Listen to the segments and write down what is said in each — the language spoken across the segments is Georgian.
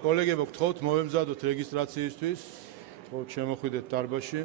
Kolegებო, გთხოვთ მოვემზადოთ რეგისტრაციისთვის. გთხოვთ შემოხვიდეთ დარბაზში.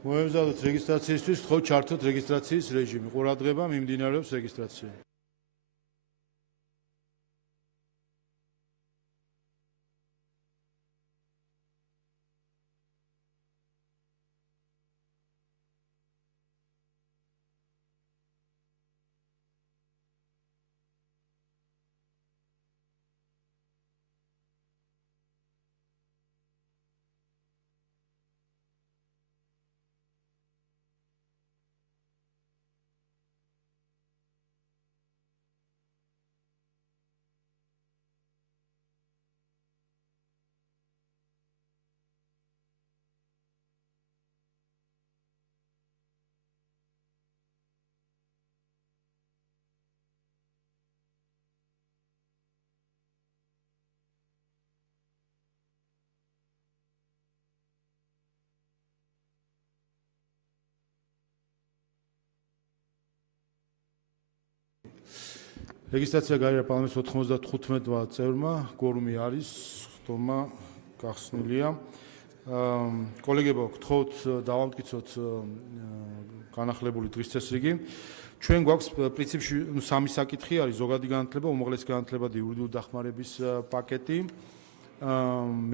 მოვემზადოთ რეგისტრაციისთვის, გთხოვთ ჩართოთ რეგისტრაციის რეჟიმი. ყურადღება, მიმდინარეობს რეგისტრაცია. რეგისტრაცია გაიარა პარლამენტის 95 წევრმა, კვორუმი არის, ხდომა გახსნილია. კოლეგებო, გთხოვთ დავამტკიცოთ განახლებული დღის წესრიგი. ჩვენ გვაქვს პრინციპში სამი საკითხი არის: ზოგადი განათლება, უმაღლესი განათლება და იურიდიული დახმარების პაკეტი.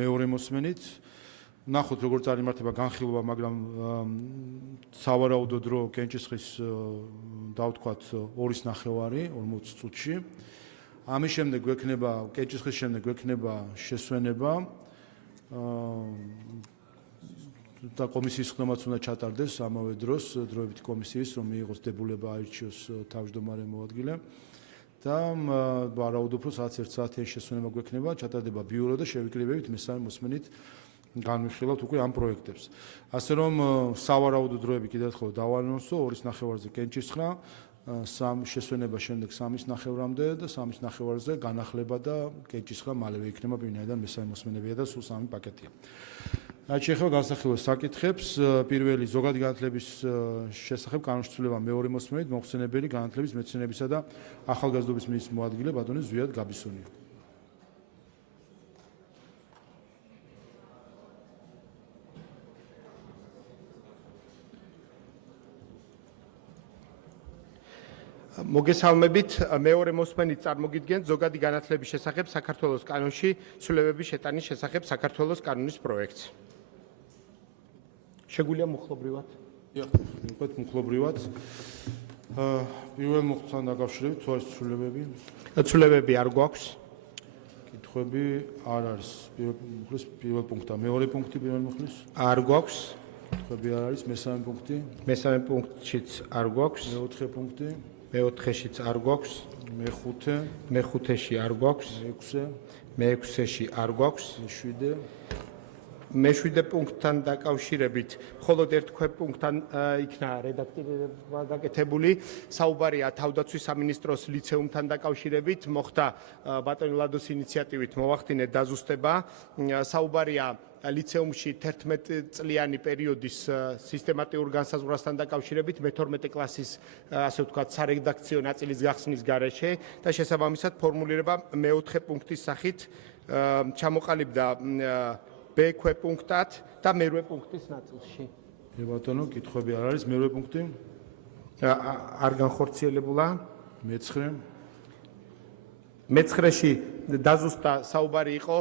მეორე მოსმენით ნახოთ როგორ წარიმართება განხილვა, მაგრამ სავარაუდო დრო კენჭისყრის დავთქვათ 2.5 40 წუთში. ამის შემდეგ გვექნება კენჭისყრის შემდეგ გვექნება შესვენება და კომისიის ხდომაც უნდა ჩატარდეს ამავე დროს დროებითი კომისიის, რომ მიიღოს დებულება, აირჩიოს თავმჯდომარე მოადგილე და ვარაუდობ, რომ სადაც 1 საათიანი შესვენება გვექნება, ჩატარდება ბიურო და შევიკრიბებით მესამე მოსმენით განვიხილავთ უკვე ამ პროექტებს. ასე რომ სავარაუდო დროები კიდევ ერთხელ დავალენოსო 2.5-ზე კენჭისყრა, შესვენება შემდეგ 3.5-მდე და 3.5-ზე განახლება და კენჭისყრა მალევე იქნება ბინაიდან მესამე მოსმენებია და სულ სამი პაკეტია. რაც შეეხება განსახილველ საკითხებს, პირველი ზოგადი განათლების შესახებ კანონშეცვლილება მეორე მოსმენით მოხსენებელი განათლების მეცნიერებისა და ახალგაზრდობის მინისტრის მოადგილე ბატონი ზვიად გაბისონია. მოგესალმებით, მეორე მოსმენით წარმოგიდგენთ ზოგადი განათლების შესახებ საქართველოს კანონში ცვლილებების შეტანის შესახებ საქართველოს კანონის პროექტს. შეგვიძლია მუხლობრივად? ვიყოთ მუხლობრივად. პირველ მოხდთან დაკავშირებით თუ არის ცვლილებები? ცვლილებები არ გვაქვს. კითხვები არ არის. პირველ პუნქტთან მეორე პუნქტი პირველ მოხდის? არ გვაქვს. კითხვები არ არის. მესამე პუნქტი? მესამე პუნქტშიც არ გვაქვს. მეოთხე პუნქტი? მეოთხეშიც არ გვაქვს. მეხუთე? მეხუთეში არ გვაქვს. მეექვსე? მეექვსეში არ გვაქვს. მეშვიდე? მე-7 პუნქტთან დაკავშირებით მხოლოდ ერთ ქვეპუნქტთან იქნა რედაქტირება გაკეთებული. საუბარია თავდაცვის სამინისტროს ლიცეუმთან დაკავშირებით, მოხდა ბატონი ლადოს ინიციატივით მოვახდინეთ დაზუსტება. საუბარია ლიცეუმში 11 წლიანი პერიოდის სისტემატიურ განსაზღვრასთან დაკავშირებით მე-12 კლასის ასე ვთქვათ სარედაქციო ნაწილის გახსნის გარეშე და შესაბამისად ფორმულირება მე-4 პუნქტის სახით ჩამოყალიბდა B ქვეპუნქტად და მე-8 პუნქტის ნაწილში. ბატონო, კითხვები არ არის, მე-8 პუნქტი? არ განხორციელებულა. მე-9? მე-9-ში დაზუსტა საუბარი იყო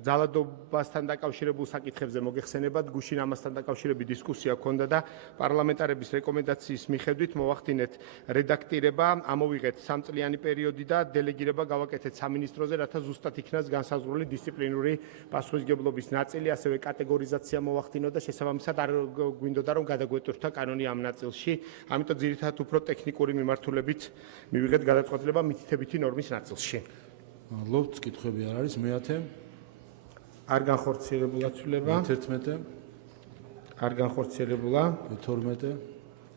ძალადობასთან დაკავშირებულ საკითხებზე მოგეხსენებათ, გუშინ ამასთან დაკავშირებით დისკუსია ჰქონდა და პარლამენტარების რეკომენდაციის მიხედვით მოვახდინეთ რედაქტირება, ამოვიღეთ 3 წლიანი პერიოდი და დელეგირება გავაკეთეთ სამინისტროზე, რათა ზუსტად იქნას განსაზღვრული დისციპლინური პასუხისმგებლობის ნაწილი, ასევე კატეგორიზაცია მოვახდინოთ და შესაბამისად არ გვინდოდა რომ გადაგვეტვირთა კანონი ამ ნაწილში, ამიტომ ძირითადად უფრო ტექნიკური მიმართულებით მივიღეთ გადაწყვეტილება მითითებითი ნორმის ნაწილში. მადლობთ, კითხვები არ არის, მე-10? არ განხორციელებულა ცვლილება. მე-11? არ განხორციელებულა. მე-12?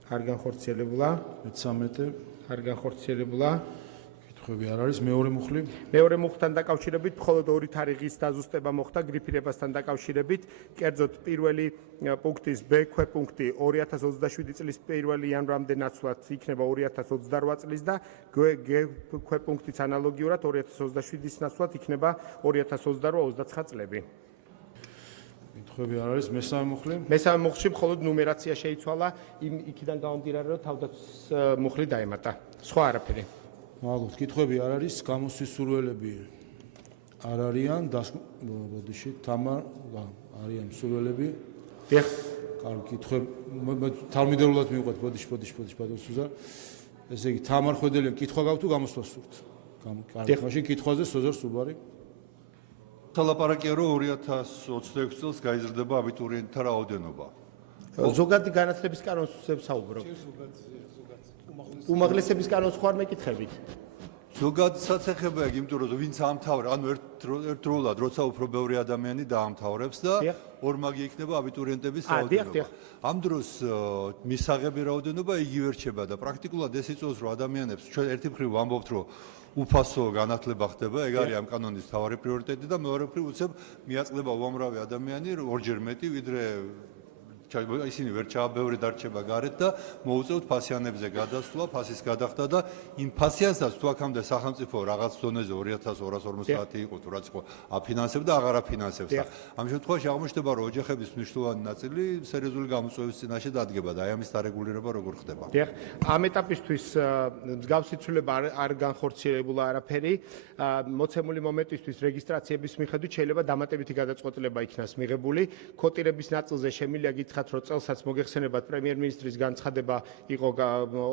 არ განხორციელებულა. მე-13? არ განხორციელებულა. კითხვები არ არის, მე-2 მუხლი? მეორე მუხლთან დაკავშირებით მხოლოდ 2 თარიღის დაზუსტება მოხდა გრიფირებასთან დაკავშირებით. კერძოდ პირველი პუნქტის B ქვეპუნქტი 2027 წლის 1 იანვრამდე ნაცვლად იქნება 2028 წლის და G ქვეპუნქტიც ანალოგიურად 2027-ის ნაცვლად იქნება 2028-29 წლები. კითხვები არ არის, მე-3 მუხლი? მესამე მუხლში მხოლოდ ნუმერაცია შეიცვალა, იქიდან გამომდინარე რომ თავდაცვის მუხლი დაემატა. სხვა არაფერი. მადლობთ, კითხვები არ არის, გამოსვის სურვილები არ არიან, ბოდიში, თამარ, არიან სურვილები. დიახ. კარგი, კითხვები, თავმიდერულად მივყვეთ, ბოდიში, ბატონ სუზა. ესე იგი, თამარ ხვედელიან, კითხვა გაქვთ თუ გამოსვლა სურთ? კარგი, მაშინ კითხვაზე სოზარ სუბარი. ლაპარაკია რომ 2026 წელს გაიზრდება აბიტურიენტთა რაოდენობა. ზოგადი განათლების კანონს ვსაუბრობ. უმაღლესების კანონს ხო არ მეკითხებით? ზოგადსაც ეხება ეგ, იმიტომ რომ ვინც ამთავრა, ანუ ერთდროულად როცა უფრო ბევრი ადამიანი დაამთავრებს და ორმაგი იქნება აბიტურიენტების რაოდენობა. ამ დროს მისაღები რაოდენობა იგივე რჩება და პრაქტიკულად ეს იწვევს რომ ადამიანებს ჩვენ ერთი მხრივ ვამბობთ რომ უფასო განათლება ხდება, ეგ არის ამ კანონის მთავარი პრიორიტეტი და მეორე მხრივ უცებ მიაწყდება უამრავი ადამიანი ორჯერ მეტი ვიდრე ისინი ვერ ჩააბევრე დარჩება გარეთ და მოუწევთ ფასიანებზე გადასვლა, ფასის გადახდა და იმ ფასიანსაც თუ აქამდე სახელმწიფო რაღაც დონეზე 2250 იყო თუ რაც იყო აფინანსებდა, აღარ აფინანსებს და ამ შემთხვევაში აღმოჩნდება რომ ოჯახების მნიშვნელოვანი ნაწილი სერიოზული გამოწვევის წინაშე დადგება და აი ამის დარეგულირება როგორ ხდება. დიახ, ამ ეტაპისთვის მსგავსი ცვლილება არ განხორციელებულა არაფერი. მოცემული მომენტისთვის რეგისტრაციების მიხედვით შეიძლება დამატებითი გადაწყვეტილება იქნას მიღებული. ქოტირების ნაწილზე შემიძლია გითხრათ რომ წელსაც მოგეხსენებათ პრემიერ-მინისტრის განცხადება იყო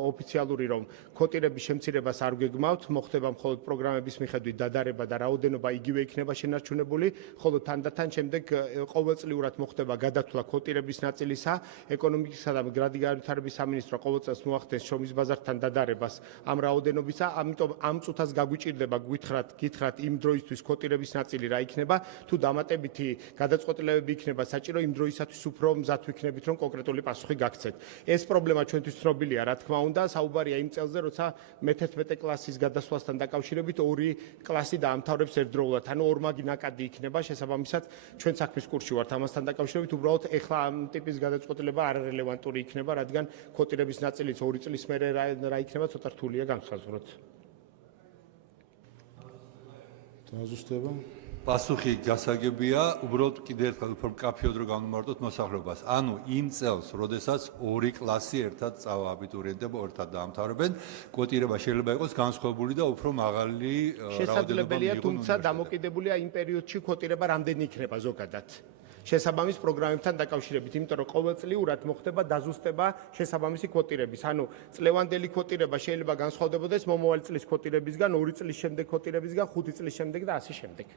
ოფიციალური რომ ქოტირების შემცირებას არ გეგმავთ, მოხდება მხოლოდ პროგრამების მიხედვით დადარება და რაოდენობა იგივე იქნება შენარჩუნებული, ხოლო თანდათან შემდეგ ყოველწლიურად მოხდება გადათვლა ქოტირების ნაწილისა. ეკონომიკისა და განვითარების სამინისტრო ყოველწელს მოახდენს შრომის ბაზართან დადარებას ამ რაოდენობისა, ამიტომ ამ წუთას გაგვიჭირდება გითხრათ იმ დროისთვის ქოტირების ნაწილი რა იქნება, თუ დამატებითი გადაწყვეტილებები იქნება საჭირო იმ დროისათვის უფრო მზად ვიქნებით რომ კონკრეტული პასუხი გაგცეთ. ეს პრობლემა ჩვენთვის ცნობილია, რა თქმა უნდა, საუბარია იმ წელზე, როცა მე-11 კლასის გადასვლასთან დაკავშირებით 2 კლასი დაამთავრებს ერთდროულად, ანუ ორმაგი ნაკადი იქნება, შესაბამისად ჩვენ საქმის კურსში ვართ ამასთან დაკავშირებით, უბრალოდ ეხლა ამ ტიპის გადაწყვეტილება არ რელევანტური იქნება, რადგან ქოტირების ნაწილიც 2 წლის მერე რა იქნება, ცოტა რთულია განსაზღვროთ. დაზუსტება. პასუხი გასაგებია, უბრალოდ კიდევ ერთხელ უფრო მკაფიოდ რო განვმარტოთ მოსახლეობას. ანუ იმ წელს, როდესაც 2 კლასი ერთად წავა აბიტურიენტები, ერთად დაამთავრებენ, კვოტირება შეიძლება იყოს განსხვავებული და უფრო მაღალი რაოდენობა შესაძლებელია, თუმცა დამოკიდებულია იმ პერიოდში კვოტირება რამდენი იქნება ზოგადად. შესაბამის პროგრამებთან დაკავშირებით, იმიტომ რომ ყოველწლიურად მოხდება დაზუსტება შესაბამისი კვოტირების. ანუ წლევანდელი კვოტირება შეიძლება განსხვავდებოდეს მომავალი წლის კვოტირებისგან, 2 წლის შემდეგ კვოტირებისგან, 5 წლის შემდეგ და ასე შემდეგ.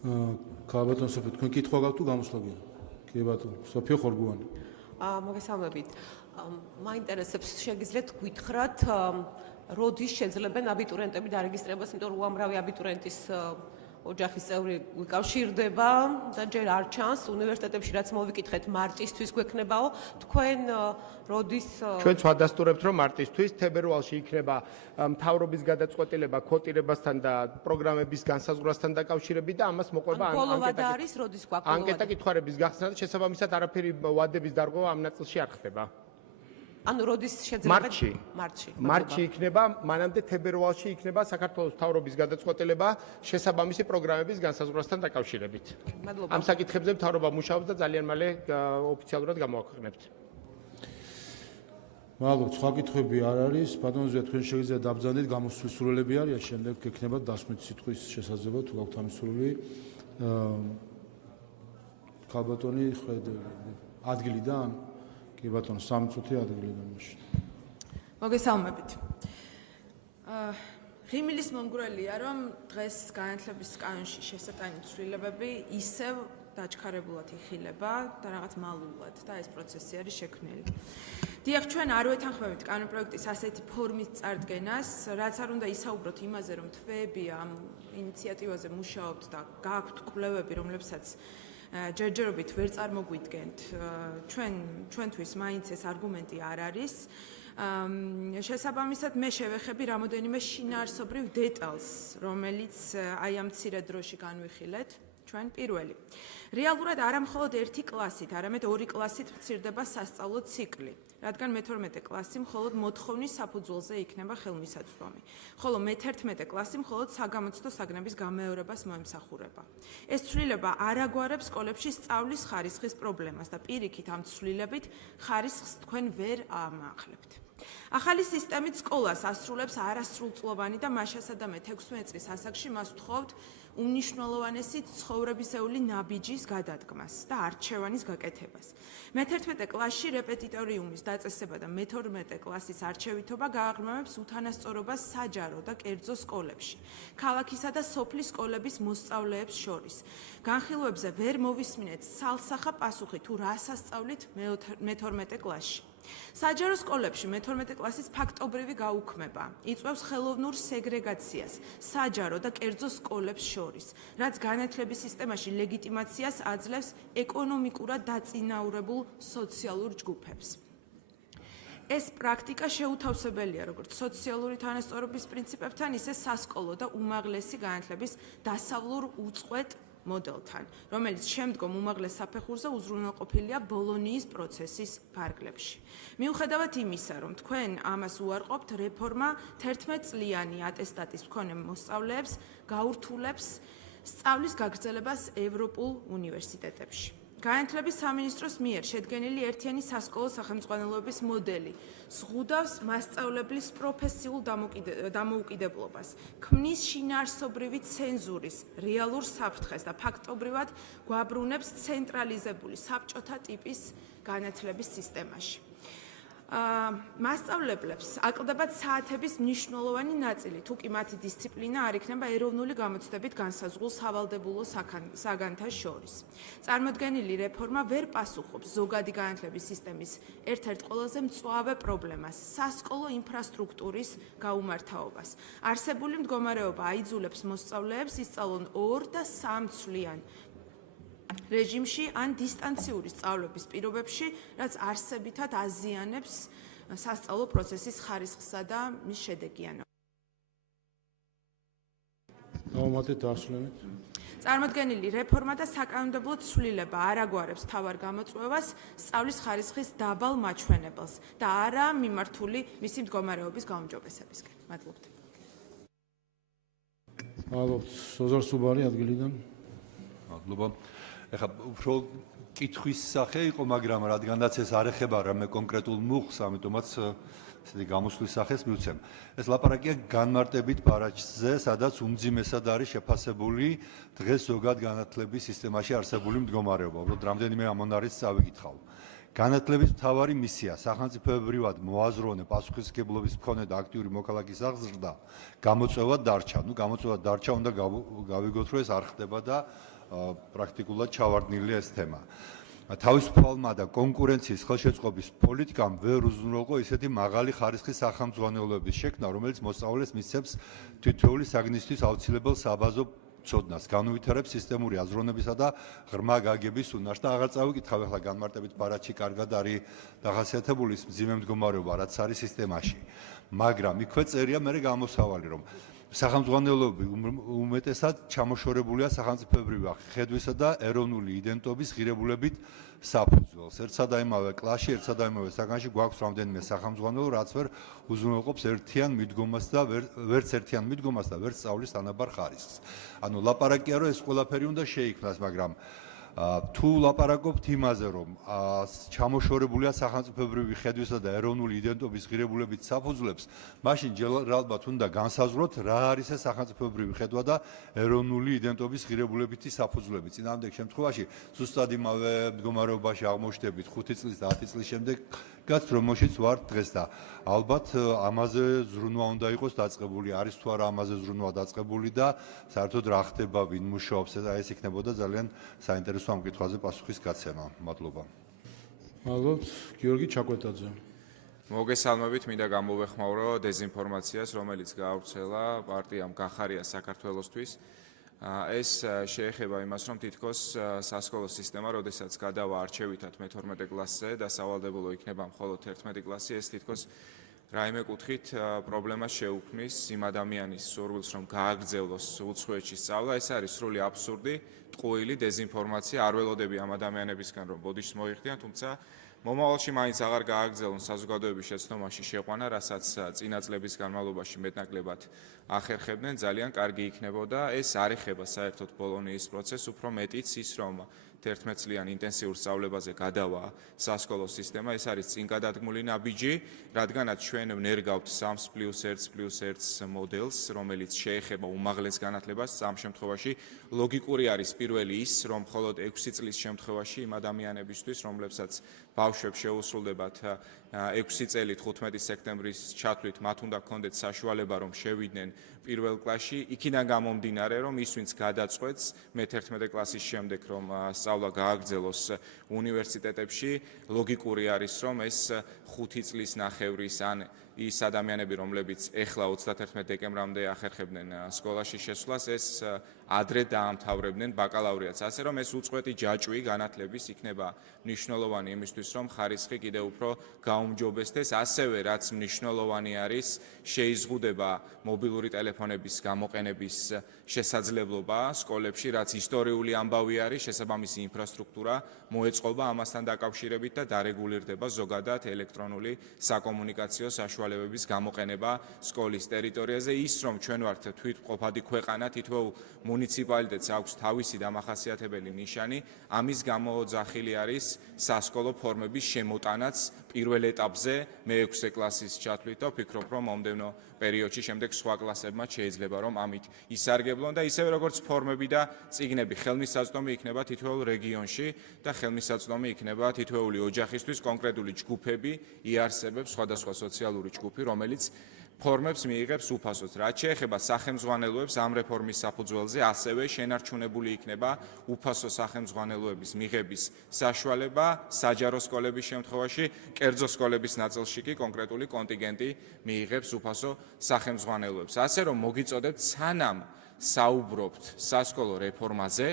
ბატონ სოფიო, თქვენ კითხვა გაქვთ თუ გამოსვლა გინდა? კი ბატონო, სოფიო ხორგუანი. მოგესალმებით. მაინტერესებს შეგიძლიათ გითხრათ, როდის შეძლებენ აბიტურიენტები დარეგისტრებას, იმიტომ რომ უამრავი აბიტურიენტის ოჯახის წევრი ვიკავშირდება და ჯერ არ ჩანს უნივერსიტეტებში რაც მოვიკითხეთ მარტისთვის გვექნებაო თქვენ როდის ჩვენ ვადასტურებთ რომ მარტისთვის თებერვალში იქნება მთავრობის გადაწყვეტილება კვოტირებასთან და პროგრამების განსაზღვრასთან დაკავშირებით და ამას მოყვება ანკეტა კითხვის გახსნა და შესაბამისად არაფერი ვადების დარღვევა ამ ნაწილში არ ხდება. ანუ როდის შეძლებთ მარტში იქნება, მანამდე თებერვალში იქნება საქართველოს მთავრობის გადაწყვეტილება შესაბამისი პროგრამების განსაზღვრასთან დაკავშირებით. ამ საკითხებზე მთავრობა მუშაობს და ძალიან მალე ოფიციალურად გამოვაქვეყნებთ. მადლობთ, სხვა კითხვები არ არის. ბატონო, თქვენ შეგიძლიათ დაბრძანეთ, გამოსვლის სურვილები არის, შემდეგ გექნება დასმით სიტყვის შესაძლებლობა თუ გაქვთ ამის სურვილი. ქალბატონი ადგილიდან კი ბატონო 3 წუთი ადგილიდან მაშინ. მოგესალმებით. ღიმილის მომგვრელია, რომ დღეს განათლების კანონში შესატანი ცვლილებები ისევ დაჩქარებულად იხილება და რაღაც მალულად და ეს პროცესი არის შექმნილი. დიახ, ჩვენ არ ვეთანხმებით კანონპროექტის ასეთი ფორმის წარდგენას, რაც არ უნდა ისაუბროთ იმაზე, რომ თვეები ამ ინიციატივაზე მუშაობთ და გააქვთ კვლევები, რომლებსაც ჯერჯერობით ვერ წარმოგვიდგენთ, ჩვენთვის მაინც ეს არგუმენტი არ არის. შესაბამისად მე შევეხები რამოდენიმე შინაარსობრივ დეტალს, რომელიც აი ამ მცირე დროში განვიხილეთ. ჩვენ პირველი. რეალურად არა მხოლოდ ერთი კლასით, არამედ 2 კლასით მცირდება სასწავლო ციკლი, რადგან მე-12 კლასი მხოლოდ მოთხოვნის საფუძველზე იქნება ხელმისაწვდომი, ხოლო მე-11 კლასი მხოლოდ საგამოცდო საგნების გამეორებას მოემსახურება. ეს ცვლილება არ აგვარებს სკოლებში სწავლის ხარისხის პრობლემას და პირიქით ამ ცვლილებით ხარისხს თქვენ ვერ აამახლებთ. ახალი სისტემით სკოლას ასრულებს არასრულწლოვანი და მაშასა და მე-16 წლის ასაკში მას ვთხოვთ უმნიშვნელოვანესი ცხოვრებისეული ნაბიჯის გადადგმას და არჩევანის გაკეთებას. მე-11 კლასში რეპეტიტორიუმის დაწესება და მე-12 კლასის არჩევითობა გააღრმავებს უთანასწორობას საჯარო და კერძო სკოლებში, ქალაქისა და სოფლის სკოლების მოსწავლეებს შორის. განხილვებზე ვერ მოვისმინეთ სალსახა პასუხი თუ რას ასწავლით მე-12 კლასში. საჯარო სკოლებში მე-12 კლასის ფაქტობრივი გაუქმება იწვევს ხელოვნურ სეგრეგაციას საჯარო და კერძო სკოლებს შორის, რაც განათლების სისტემაში ლეგიტიმაციას აძლევს ეკონომიკურად დაწინაურებულ სოციალურ ჯგუფებს. ეს პრაქტიკა შეუთავსებელია როგორც სოციალური თანასწორობის პრინციპებთან, ისე სასკოლო და უმაღლესი განათლების დასავლურ უწყვეტ მოდელთან, რომელიც შემდგომ უმაღლეს საფეხურზე უზრუნველყოფილია ბოლონიის პროცესის ფარგლებში. მიუხედავად იმისა, რომ თქვენ ამას უარყოფთ, რეფორმა 11 წლიანი ატესტატის მქონე მოსწავლეებს გაურთულებს სწავლის გაგრძელებას ევროპულ უნივერსიტეტებში. განათლების სამინისტროს მიერ შედგენილი ერთიანი სასკოლო სახელმძღვანელოების მოდელი ზღუდავს მასწავლებლის პროფესიულ დამოუკიდებლობას, ქმნის შინაარსობრივი ცენზურის რეალურ საფრთხეს და ფაქტობრივად გვაბრუნებს ცენტრალიზებული საბჭოთა ტიპის განათლების სისტემაში. მასწავლებლებს აკლდებათ საათების მნიშვნელოვანი ნაწილი, თუ კი მათი დისციპლინა არ იქნება ეროვნული გამოცდებით განსაზღვრულ სავალდებულო საგანთა შორის. წარმოდგენილი რეფორმა ვერ პასუხობს ზოგადი განათლების სისტემის ერთ-ერთ ყველაზე მწვავე პრობლემას, სასკოლო ინფრასტრუქტურის გაუმართავობას. არსებული მდგომარეობა აიძულებს მოსწავლეებს ისწავლონ 2 და 3 წლიან რეჟიმში ან დისტანციური სწავლების პირობებში, რაც არსებითად აზიანებს სასწავლო პროცესის ხარისხსა და მის შედეგიანობას. დავუმატეთ დასრულებით. წარმოდგენილი რეფორმა და საკანონმდებლო ცვლილება არ აგვარებს მთავარ გამოწვევას, სწავლის ხარისხის დაბალ მაჩვენებელს და არაა მიმართული მისი მდგომარეობის გაუმჯობესებისკენ. მადლობთ. მადლობთ. სოზარ სუბარი ადგილიდან. მადლობა. ეხლა უფრო კითხვის სახე იყო, მაგრამ რადგანაც ეს არ ეხება რამე კონკრეტულ მუხს, ამიტომაც ესეთი გამოსვლის სახეს მივცემ. ეს ლაპარაკია განმარტებით ბარაჯზე, სადაც უმძიმესად არის შეფასებული დღეს ზოგად განათლების სისტემაში არსებული მდგომარეობა. უბრალოდ რამდენიმე ამონარიც წავიკითხავ. განათლების მთავარი მისია სახელმწიფოებრივად მოაზროვნე პასუხისმგებლობის მქონე და აქტიური მოქალაქის აღზრდა გამოწვევად დარჩა. გამოწვევად დარჩა უნდა გავიგოთ, რომ ეს არ ხდება და პრაქტიკულად ჩავარდნილია ეს თემა. თავისუფალმა და კონკურენციის ხელშეწყობის პოლიტიკამ ვერ უზრუნველყო ისეთი მაღალი ხარისხის სახელმძღვანელოების შექმნა, რომელიც მოსწავლეს მისცემს თითოეული საგნისთვის აუცილებელ საბაზო ცოდნას, განუვითარებს სისტემური აზროვნებისა და ღრმა გაგების უნარს და აღარ წავიკითხავ ახლა განმარტებით ბარათში კარგად არის დახასიათებული ის მძიმე მდგომარეობა, რაც არის სისტემაში. მაგრამ იქვე წერია მე გამოსავალი, რომ სახელმძღვანელოები უმეტესად ჩამოშორებულია სახელმწიფოებრივი ხედვისა და ეროვნული იდენტობის ღირებულებით საფუძველს. ერთსა და იმავე კლასში, ერთსა და იმავე საგანში გვაქვს რამდენიმე სახელმძღვანელო, რაც ვერ უზრუნველყოფს ერთიან მიდგომას და ვერც ერთიან მიდგომას და ვერც სწავლის თანაბარ ხარისხს. ანუ ლაპარაკია, რომ ეს ყველაფერი უნდა შეიქმნას, მაგრამ თუ ლაპარაკობთ იმაზე, რომ ჩამოშორებულია სახელმწიფოებრივი ხედვისა და ეროვნული იდენტობის ღირებულებით საფუძვლებს, მაშინ ალბათ უნდა განსაზღვროთ, რა არის ეს სახელმწიფოებრივი ხედვა და ეროვნული იდენტობის ღირებულებითი საფუძვლები. წინააღმდეგ შემთხვევაში, ზუსტად იმავე მდგომარეობაში აღმოჩნდებით 5 წლის და 10 წლის შემდეგ, რომელშიც ვართ დღეს და ალბათ ამაზე ზრუნვა უნდა იყოს დაწყებული, არის თუ არა ამაზე ზრუნვა დაწყებული და საერთოდ რა ხდება, ვინ მუშაობს, ეს იქნებოდა ძალიან საინტერესო ამ კითხვაზე პასუხის გაცემა. მადლობა. მადლობთ, გიორგი ჩაკვეტაძე. მოგესალმებით, მინდა გამოვეხმაურო დეზინფორმაციას, რომელიც გაავრცელა პარტიამ გახარია საქართველოსთვის. ეს შეეხება იმას, რომ თითქოს სასკოლო სისტემა, როდესაც გადავა არჩევითად მე-12 კლასზე და სავალდებულო იქნება მხოლოდ 11 კლასი, ეს თითქოს რაიმე კუთხით პრობლემას შეუქმნის იმ ადამიანის სურვილს, რომ გააგრძელოს უცხოეთში სწავლა. ეს არის სრული აბსურდი, ტყუილი დეზინფორმაცია. არ ველოდები ამ ადამიანებისგან, რომ ბოდიშს მოიხდიან, თუმცა მომავალში მაინც აღარ გააგრძელონ საზოგადოების შეცდომაში შეყვანა, რასაც წინა წლების განმავლობაში მეტნაკლებად ახერხებდნენ, ძალიან კარგი იქნებოდა. ეს არ ეხება საერთოდ ბოლონიის პროცესს, უფრო მეტიც ის, რომ 11 წლიან ინტენსიურ სწავლებაზე გადავა სასკოლო სისტემა, ეს არის წინგადადგმული ნაბიჯი, რადგანაც ჩვენ ვნერგავთ 3+1+1 მოდელს, რომელიც შეეხება უმაღლეს განათლებას. ამ შემთხვევაში ლოგიკური არის პირველი ის, რომ მხოლოდ 6 წლის შემთხვევაში იმ ადამიანებისთვის, რომლებსაც ბავშვებს შეუსრულდებათ 6 წელი 15 სექტემბრის ჩათვლით, მათ უნდა გქონდეთ საშუალება, რომ შევიდნენ პირველ კლასში, იქიდან გამომდინარე, რომ ის, ვინც გადაწყვეტს მე-11 კლასის შემდეგ, რომ სწავლა გააგრძელოს უნივერსიტეტებში, ლოგიკური არის, რომ ეს 5 წლის ნახევრის ან ის ადამიანები, რომლებიც ეხლა 31 დეკემბრამდე ახერხებდნენ სკოლაში შესვლას, ეს ადრე დაამთავრებდნენ ბაკალავრიატს. ასე რომ ეს უწყვეტი ჯაჭვი განათლების იქნება მნიშვნელოვანი იმისთვის, რომ ხარისხი კიდევ უფრო გაუმჯობესდეს, ასევე რაც მნიშვნელოვანი არის, შეიზღუდება მობილური ტელეფონების გამოყენების შესაძლებლობა სკოლებში, რაც ისტორიული ამბავი არის, შესაბამისი ინფრასტრუქტურა მოეწყობა ამასთან დაკავშირებით და დარეგულირდება ზოგადად ელექტრონული საკომუნიკაციო საშუალებების გამოყენება სკოლის ტერიტორიაზე. ის, რომ ჩვენ ვართ თვითმყოფადი ქვეყანა, თითოეულ მუნიციპალიტეტს აქვს თავისი დამახასიათებელი ნიშანი, ამის გამო ოძახილი არის სასკოლო ფორმების შემოტანაც პირველ ეტაპზე მე-6 კლასის ჩათვლით და ვფიქრობ, რომ მომდევნო პერიოდში შემდეგ სხვა კლასებმა შეიძლება რომ ამით ისარგებლონ და ისევე როგორც ფორმები და წიგნები ხელმისაწვდომი იქნება თითოეულ რეგიონში და ხელმისაწვდომი იქნება თითოეული ოჯახისთვის კონკრეტული ჯგუფები იარსებებს სხვადასხვა სოციალური ჯგუფი, რომელიც ფორმებს მიიღებს უფასოდ. რაც შეეხება სახელმძღვანელოებს ამ რეფორმის საფუძველზე, ასევე შენარჩუნებული იქნება უფასო სახელმძღვანელოების მიღების საშუალება საჯარო სკოლების შემთხვევაში, კერძო სკოლების ნაწილში კი კონკრეტული კონტინგენტი მიიღებს უფასო სახელმძღვანელოებს. ასე რომ მოგიწოდებთ, სანამ საუბრობთ სასკოლო რეფორმაზე,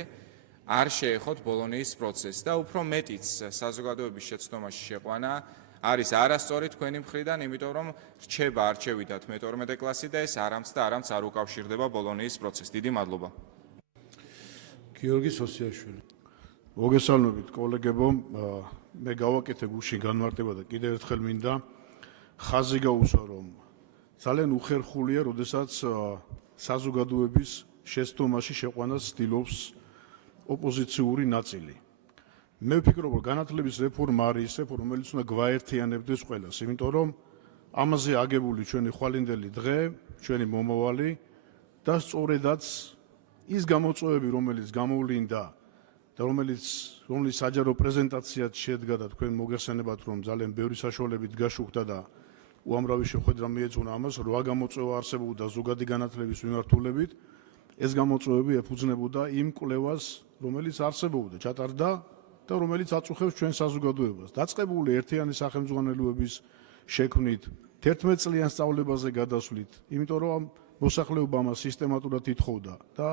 არ შეეხოთ ბოლონიის პროცესს და უფრო მეტიც საზოგადოების შეცდომაში შეყვანა არის არასწორი თქვენი მხრიდან, იმიტომ რომ რჩება არჩევითად მე-12 კლასი და ეს არამც და არამც არ უკავშირდება ბოლონიის პროცესს. დიდი მადლობა. გიორგი სოსიაშვილი. მოგესალმებით კოლეგებო, მე გავაკეთე გუშინ განმარტება და კიდევ ერთხელ მინდა ხაზი გაუსვა, რომ ძალიან უხერხულია, როდესაც საზოგადოების შეცდომაში შეყვანას ცდილობს ოპოზიციური ნაწილი. მე ვფიქრობ, რომ განათლების რეფორმა არის ის რეფორმა, რომელიც უნდა გვაერთიანებდეს ყველას, იმიტომ რომ ამაზე აგებული ჩვენი ხვალინდელი დღე, ჩვენი მომავალი და სწორედაც ის გამოწვევები, რომელიც გამოვლინდა და რომელიც საჯარო პრეზენტაციად შედგა და თქვენ მოგეხსენებათ, რომ ძალიან ბევრი საშუალებით გაშუქდა და უამრავი შეხვედრა მიეძღვნა ამას, 8 გამოწვევა არსებობდა ზოგადი განათლების მიმართულებით, ეს გამოწვევები ეფუძნებოდა იმ კვლევას, რომელიც არსებობდა, ჩატარდა და რომელიც აწუხებს ჩვენ საზოგადოებას. დაწყებული ერთიანი სახელმძღვანელოების შექმნით, 11 წლიან სწავლებაზე გადასვლით, იმიტომ რომ მოსახლეობა მას სისტემატურად ითხოვდა და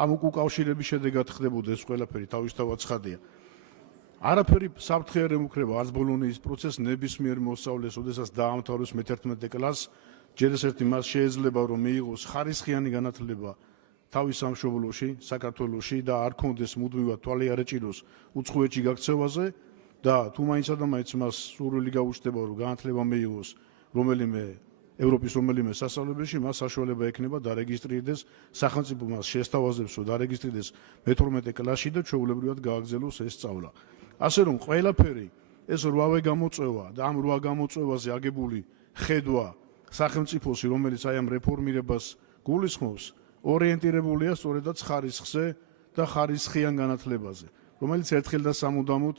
ამ უკავშირების შედეგად ხდებოდა ეს ყველაფერი თავისთავად ცხადია. არაფერი საფრთხე არ ემუქრება არც ბოლონიის პროცესს ნებისმიერ მოსწავლეს, ოდესაც დაამთავროს მე-11 კლასს, ჯერესერთი მას შეიძლება რომ მიიღოს ხარისხიანი განათლება თავის სამშობლოში, საქართველოში და არ კონდეს მუდმივად თვალი არ ეჭიროს უცხოეთში გაქცევაზე და თუ მაინცსა და მაინც მას სურვილი გაუჩნდება რომ განათლება მიიღოს რომელიმე ევროპის რომელიმე სასწავლებელში, მას საშუალება ექნება დარეგისტრირდეს, სახელმწიფო მას შესთავაზებს რომ დარეგისტრირდეს მე-12 კლასში და ჩვეულებრივად გააგრძელოს ეს სწავლა. ასე რომ ყველაფერი ეს 8 გამოწვევა და ამ 8 გამოწვევაზე აგებული ხედვა სახელმწიფოსი, რომელიც აი ამ რეფორმირებას გულისხმობს, ორიენტირებულია სწორედაც ხარისხზე და ხარისხიან განათლებაზე, რომელიც ერთხელ და სამუდამოდ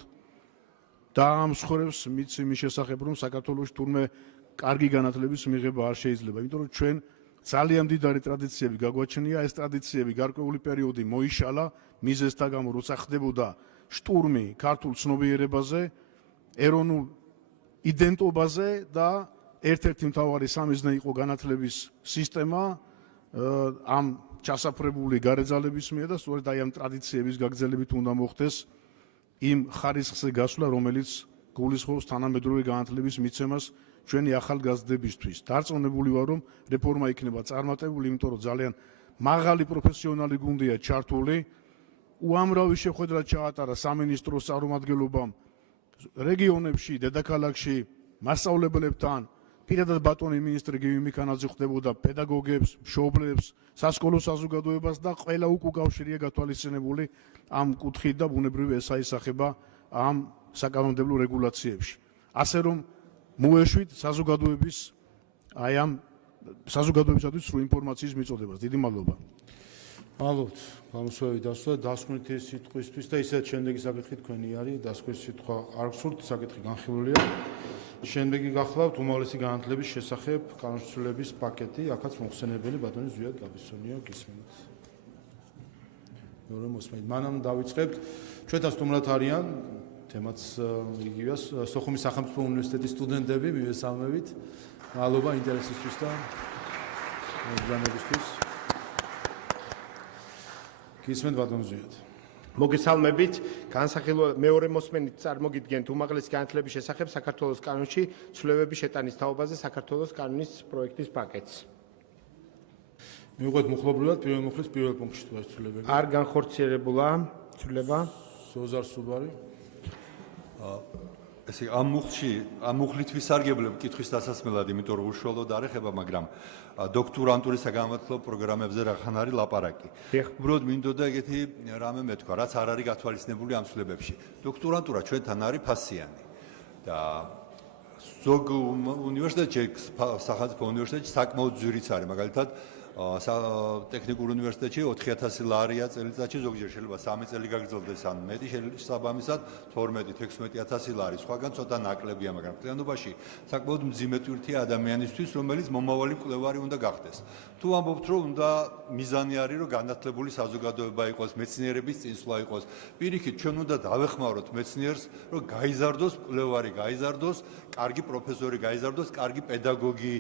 დაამსხვრევს მის შესახებ, რომ საქართველოში თურმე კარგი განათლების მიღება არ შეიძლება, იმიტომ რომ ჩვენ ძალიან მდიდარი ტრადიციები გაგვაჩნია, ეს ტრადიციები გარკვეული პერიოდი მოიშალა, მიზეზთა გამო, როცა ხდებოდა შტურმი ქართულ ცნობიერებაზე, ეროვნულ იდენტობაზე და ერთ-ერთი მთავარი სამიზნე იყო განათლების სისტემა ამ ჩასაფრებული გარეძალების მიერ და სწორედ აი ამ ტრადიციების გაგრძელებით უნდა მოხდეს იმ ხარისხზე გასვლა, რომელიც გულისხმობს თანამედროვე განათლების მიცემას ჩვენი ახალგაზრდებისთვის. დარწმუნებული ვარ, რომ რეფორმა იქნება წარმატებული, იმიტომ რომ ძალიან მაღალი პროფესიონალი გუნდია ჩართული. უამრავი შეხვედრა ჩაატარა სამინისტროს წარმომადგენლობამ რეგიონებში, დედაქალაქში, მასწავლებლებთან, პირადად ბატონი მინისტრი გივი მიქანაძე ხვდებოდა პედაგოგებს, მშობლებს, სასკოლო საზოგადოებას და ყველა უკავშირია გათვალისწინებული ამ კუთხით და ბუნებრივი ეს აისახება ამ საკანონმდებლო რეგულაციებში. ასე რომ მოეშვით საზოგადოების აი ამ საზოგადოებისათვის სრულ ინფორმაციის მიწოდებას. დიდი მადლობა. მადლობთ, გამოსვლები დასვა, დასკვნითი სიტყვისთვის და ისეთ შემდეგი საკითხი თქვენი არის, დასკვნის სიტყვა არ გსურთ, საკითხი განხილულია. შემდეგი გახლავთ უმაღლესი განათლების შესახებ კანონმდებლობის პაკეტი, აქაც მოხსენებელი ბატონი ზვიად გაბისონია, გისმენთ. მეორე მოსმენით. მანამ დავიწყებთ. ჩვენთან სტუმრად არიან თემაც იგივეა, სოხუმის სახელმწიფო უნივერსიტეტის სტუდენტები, მივესალმებით. მადლობა ინტერესისთვის და მოგზაურობისთვის. გისმენთ ბატონ ზვიად. მოგესალმებით. განსახილველი მეორე მოსმენით წარმოგიდგენთ უმაღლესი განათლების შესახებ საქართველოს კანონში ცვლილებების შეტანის თაობაზე საქართველოს კანონის პროექტის პაკეტს. მივყვეთ მუხლობრივად პირველ მუხლის პირველ პუნქტში თუ ეს ცვლილებები. არ განხორციელებულა ცვლილება. ზოზარ სუბარი. ესე ამ მუხლით ვისარგებლებ კითხვის დასასმელად, იმიტომ რომ უშუალოდ არ ეხება, მაგრამ დოქტორანტურის საგანმანათლებლო პროგრამებზე რახან არის ლაპარაკი. უბრალოდ მინდოდა ეგეთი რამე მეთქვა, რაც არ არის გათვალისწინებული ამ ცვლილებებში. დოქტორანტურა ჩვენთან არის ფასიანი და ზოგ უნივერსიტეტში, სახელმწიფო უნივერსიტეტში საკმაოდ ძვირიც არის, მაგალითად ტექნიკურ უნივერსიტეტში 4000 ლარია წელიწადში, ზოგჯერ შეიძლება 3 წელი გაგრძელდეს ან მეტი, შესაბამისად 12-16000 ლარი. სხვაგან ცოტა ნაკლებია, მაგრამ კლიანობაში საკმაოდ მძიმე ტვირთია ადამიანისთვის, რომელიც მომავალი მკვლევარი უნდა გახდეს. თუ ამბობთ, რომ უნდა მიზანი არის, რომ განათლებული საზოგადოება იყოს, მეცნიერების წინსვლა იყოს, პირიქით ჩვენ უნდა დავეხმაროთ მეცნიერს, რომ გაიზარდოს მკვლევარი, გაიზარდოს კარგი პროფესორი, გაიზარდოს კარგი პედაგოგი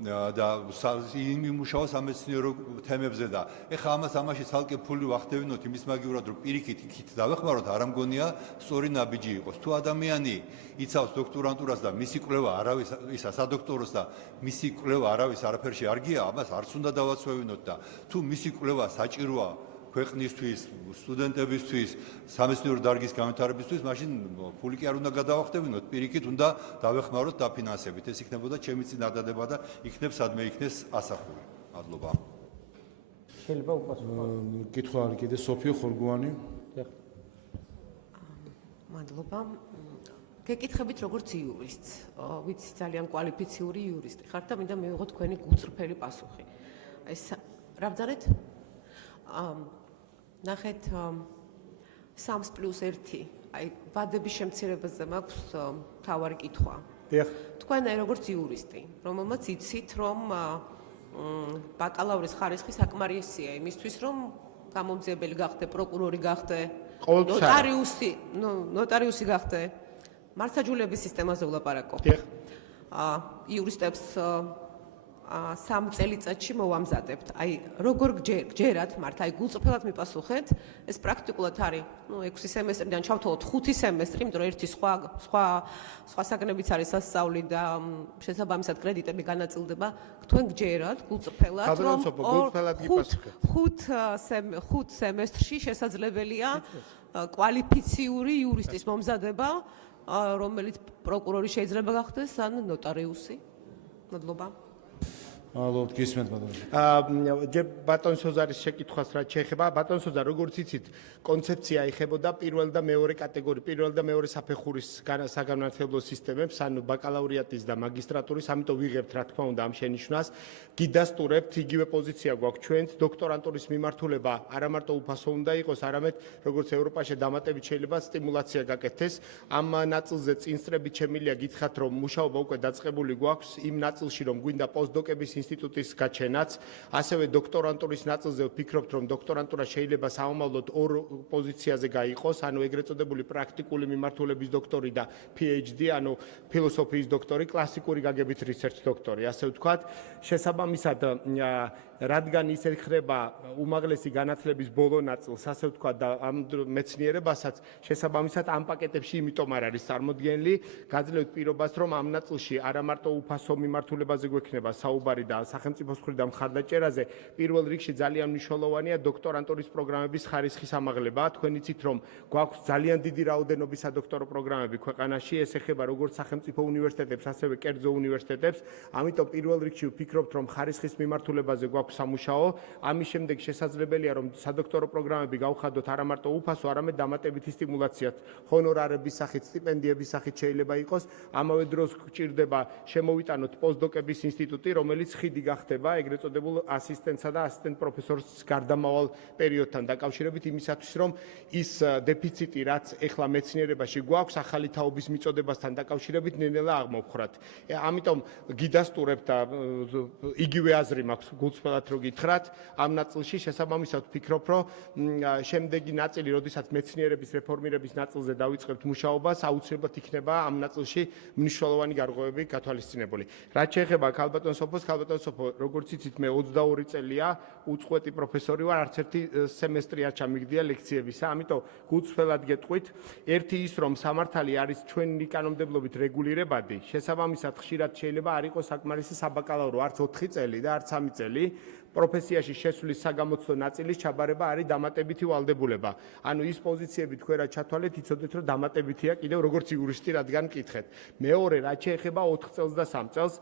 და იმუშაო სამეცნიერო თემებზე და ეხლა ამაში ცალკე ფული ვახდევინოთ იმის მაგივრად რომ პირიქით იქით დავეხმაროთ არ ამგონია სწორი ნაბიჯი იყოს თუ ადამიანი იცავს დოქტორანტურას და მისი კვლევა არავის ისა სადოქტოროს და მისი კვლევა არავის არაფერში არ გია ამას არც უნდა დავაცვევინოთ და თუ მისი კვლევა საჭიროა ქვეყნისთვის, სტუდენტებისთვის, სამეცნიერო დარგის განვითარებისთვის, მაშინ ფული კი არ უნდა გადავახტევინოთ, პირიქით უნდა დავეხმაროთ დაფინანსებით. ეს იქნებოდა ჩემი წინადადება და იქნებს სადმე იქნეს ასახული. მადლობა. შეიძლება უპასუხო. კითხვა არის კიდე სოფიო ხორგუანი. მადლობა. გეკითხებით როგორც იურისტს, ვიცი ძალიან კვალიფიციური იურისტი ხართ და მინდა მივიღო თქვენი გულწრფელი პასუხი. ეს რა ბრძანეთ? ნახეთ 3+1, აი ვადების შემცირებაზე მაქვს თავარი კითხვა. თქვენ როგორც იურისტი, რომელმაც იცით, რომ ბაკალავრის ხარისხი საკმარისია იმისთვის, რომ გამომძიებელი გახდე, პროკურორი გახდე, ნოტარიუსი გახდე, მართლმსაჯულების სისტემაზე ვლაპარაკო. იურისტებს 3 წელიწადში მოვამზადებთ. აი, როგორ გჯერათ მართ, აი გულწრფელად მიპასუხეთ, ეს პრაქტიკულად არის, 6 სემესტრიდან ჩავთვალოთ 5 სემესტრი, იმიტომ რომ ერთი სხვა საგნებიც არის სასწავლი და შესაბამისად კრედიტები განაწილდება. თქვენ გჯერათ გულწრფელად, რომ 5 სემესტრში შესაძლებელია კვალიფიციური იურისტის მომზადება, რომელიც პროკურორი შეიძლება გახდეს ან ნოტარიუსი. მადლობა. ალბათ გისმენთ ბატონო. ჯერ ბატონ სოზარის შეკითხვას რაც შეეხება, ბატონ სოზარ, როგორც იცით, კონცეფცია ეხებოდა პირველ და მეორე კატეგორიის, პირველ და მეორე საფეხურის საგანმანათლებლო სისტემებს, ანუ ბაკალავრიატის და მაგისტრატურის, ამიტომ ვიღებთ რა თქმა უნდა ამ შენიშვნას. გიდასტურებთ, იგივე პოზიცია გვაქვს ჩვენც, დოქტორანტურის მიმართულება არა მარტო უფასო უნდა იყოს, არამედ როგორც ევროპაში დამატებით შეიძლება სტიმულაცია გაკეთდეს. ამ ნაწილზე წინსწრებით შემიძლია გითხრათ, რომ მუშაობა უკვე დაწყებული გვაქვს იმ ნაწილში, რომ გვინდა პოსტდოკების ინსტიტუტის გაჩენაც, ასევე დოქტორანტურის ნაწილზე ვფიქრობთ, რომ დოქტორანტურა შეიძლება საომავლოდ ორ პოზიციაზე გაიყოს, ანუ ეგრეთ წოდებული პრაქტიკული მიმართულების დოქტორი და PhD, ანუ ფილოსოფიის დოქტორი, კლასიკური გაგებით research დოქტორი, ასე ვთქვათ. შესაბამისად, რადგან ის ეხება უმაღლესი განათლების ბოლო ნაწილს, ასე ვთქვათ და ამ მეცნიერებასაც, შესაბამისად ამ პაკეტებში იმიტომ არ არის წარმოდგენილი, გაძლევთ პირობას, რომ ამ ნაწილში არა მარტო უფასო მიმართულებაზე გვექნება საუბარი და სახელმწიფოს მხრიდან მხარდაჭერაზე, პირველ რიგში ძალიან მნიშვნელოვანია დოქტორანტურის პროგრამების ხარისხის ამაღლება. თქვენ იცით, რომ გვაქვს ძალიან დიდი რაოდენობის სადოქტორო პროგრამები ქვეყანაში, ეს ეხება როგორც სახელმწიფო უნივერსიტეტებს, ასევე კერძო უნივერსიტეტებს. ამიტომ პირველ რიგში ვფიქრობთ, რომ ხარისხის მიმართულებაზე გვაქვს სამუშაო. ამის შემდეგ შესაძლებელია, რომ სადოქტორო პროგრამები გავხადოთ არა მარტო უფასო, არამედ დამატებითი სტიმულაციათ, ჰონორარების სახით, სტიპენდიების სახით შეიძლება იყოს. ამავე დროს გვჭირდება შემოვიტანოთ პოსტდოკების ინსტიტუტი, რომელიც ხიდი გახდება ეგრეთ წოდებულ ასისტენტსა და ასისტენტ პროფესორს გარდამავალ პერიოდთან დაკავშირებით იმისათვის, რომ ის დეფიციტი, რაც ეხლა მეცნიერებაში გვაქვს, ახალი თაობის მიწოდებასთან დაკავშირებით ნელ-ნელა აღმოვხრათ. ამიტომ გიდასტურებთ და იგივე აზრი მაქვს გულწრფელად რო გითხრათ, ამ ნაწილში შესაბამისად ვფიქრობ, რომ შემდეგი ნაწილი, როდესაც მეცნიერების რეფორმირების ნაწილზე დავიწყებთ მუშაობას, აუცილებლად იქნება ამ ნაწილში მნიშვნელოვანი გარღვევები გათვალისწინებული. რაც შეეხება ქალბატონ სოფოს, როგორც იცით, მე 22 წელია უწყვეტი პროფესორი ვარ, არც ერთი სემესტრი არ ჩამიგდია ლექციებისა, ამიტომ გულწრფელად გეტყვით, ერთი ის, რომ სამართალი არის ჩვენი კანონმდებლობით რეგულირებადი, შესაბამისად ხშირად შეიძლება არ იყოს საკმარისი საბაკალავრო, არც 4 წელი და არც 3 წელი. პროფესიაში შესვლის საგამოცდო ნაწილის ჩაბარება არის დამატებითი ვალდებულება. ანუ ის პოზიციები თქვენ რა ჩათვალეთ, იცოდეთ, რომ დამატებითია კიდევ როგორც იურისტი, რადგან კითხეთ. მეორე, რაც შეეხება 4 წელს და 3 წელს,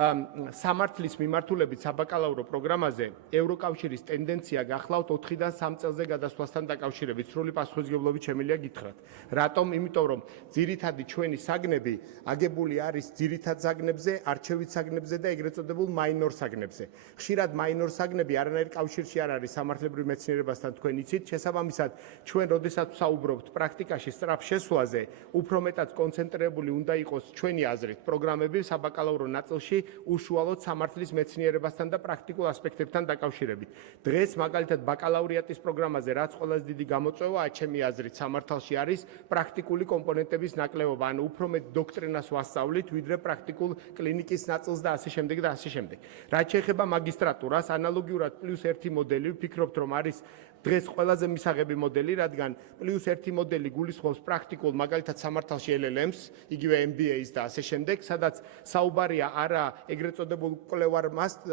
სამართლის მიმართულებით საბაკალავრო პროგრამაზე ევროკავშირის ტენდენცია გახლავთ 4-დან 3 წელზე გადასვლასთან დაკავშირებით. სრული პასუხისმგებლობით შემიძლია გითხრათ. რატომ? იმიტომ რომ ძირითადი ჩვენი საგნები აგებული არის ძირითად საგნებზე, არჩევით საგნებზე და ეგრეთ წოდებულ მაინორ საგნებზე. ხშირად მაინორ საგნები არანაირ კავშირში არ არის სამართლებრივ მეცნიერებასთან, თქვენ იცით, შესაბამისად ჩვენ როდესაც ვსაუბრობთ პრაქტიკაში სწრაფ შესვლაზე, უფრო მეტად კონცენტრირებული უნდა იყოს ჩვენი აზრით პროგრამები საბაკალავრო ნაწილში უშუალოდ სამართლის მეცნიერებასთან და პრაქტიკულ ასპექტებთან დაკავშირებით. დღეს მაგალითად ბაკალავრიატის პროგრამაზე რაც ყველაზე დიდი გამოწვევაა ჩემი აზრით სამართალში არის პრაქტიკული კომპონენტების ნაკლებობა, ანუ უფრო მეტ დოქტრინას ვასწავლით, ვიდრე პრაქტიკულ კლინიკის ნაწილს და ასე შემდეგ და ასე შემდეგ. რაც შეეხება მაგისტრატურას, ანალოგიურად +1 მოდელი ვფიქრობთ, რომ არის დღეს ყველაზე მისაღები მოდელი, რადგან +1 მოდელი გულისხმობს პრაქტიკულ, მაგალითად სამართალში LLM-ს, იგივე MBA-ს და ასე შემდეგ, სადაც საუბარია არა ეგრეთ წოდებულ კვლევარ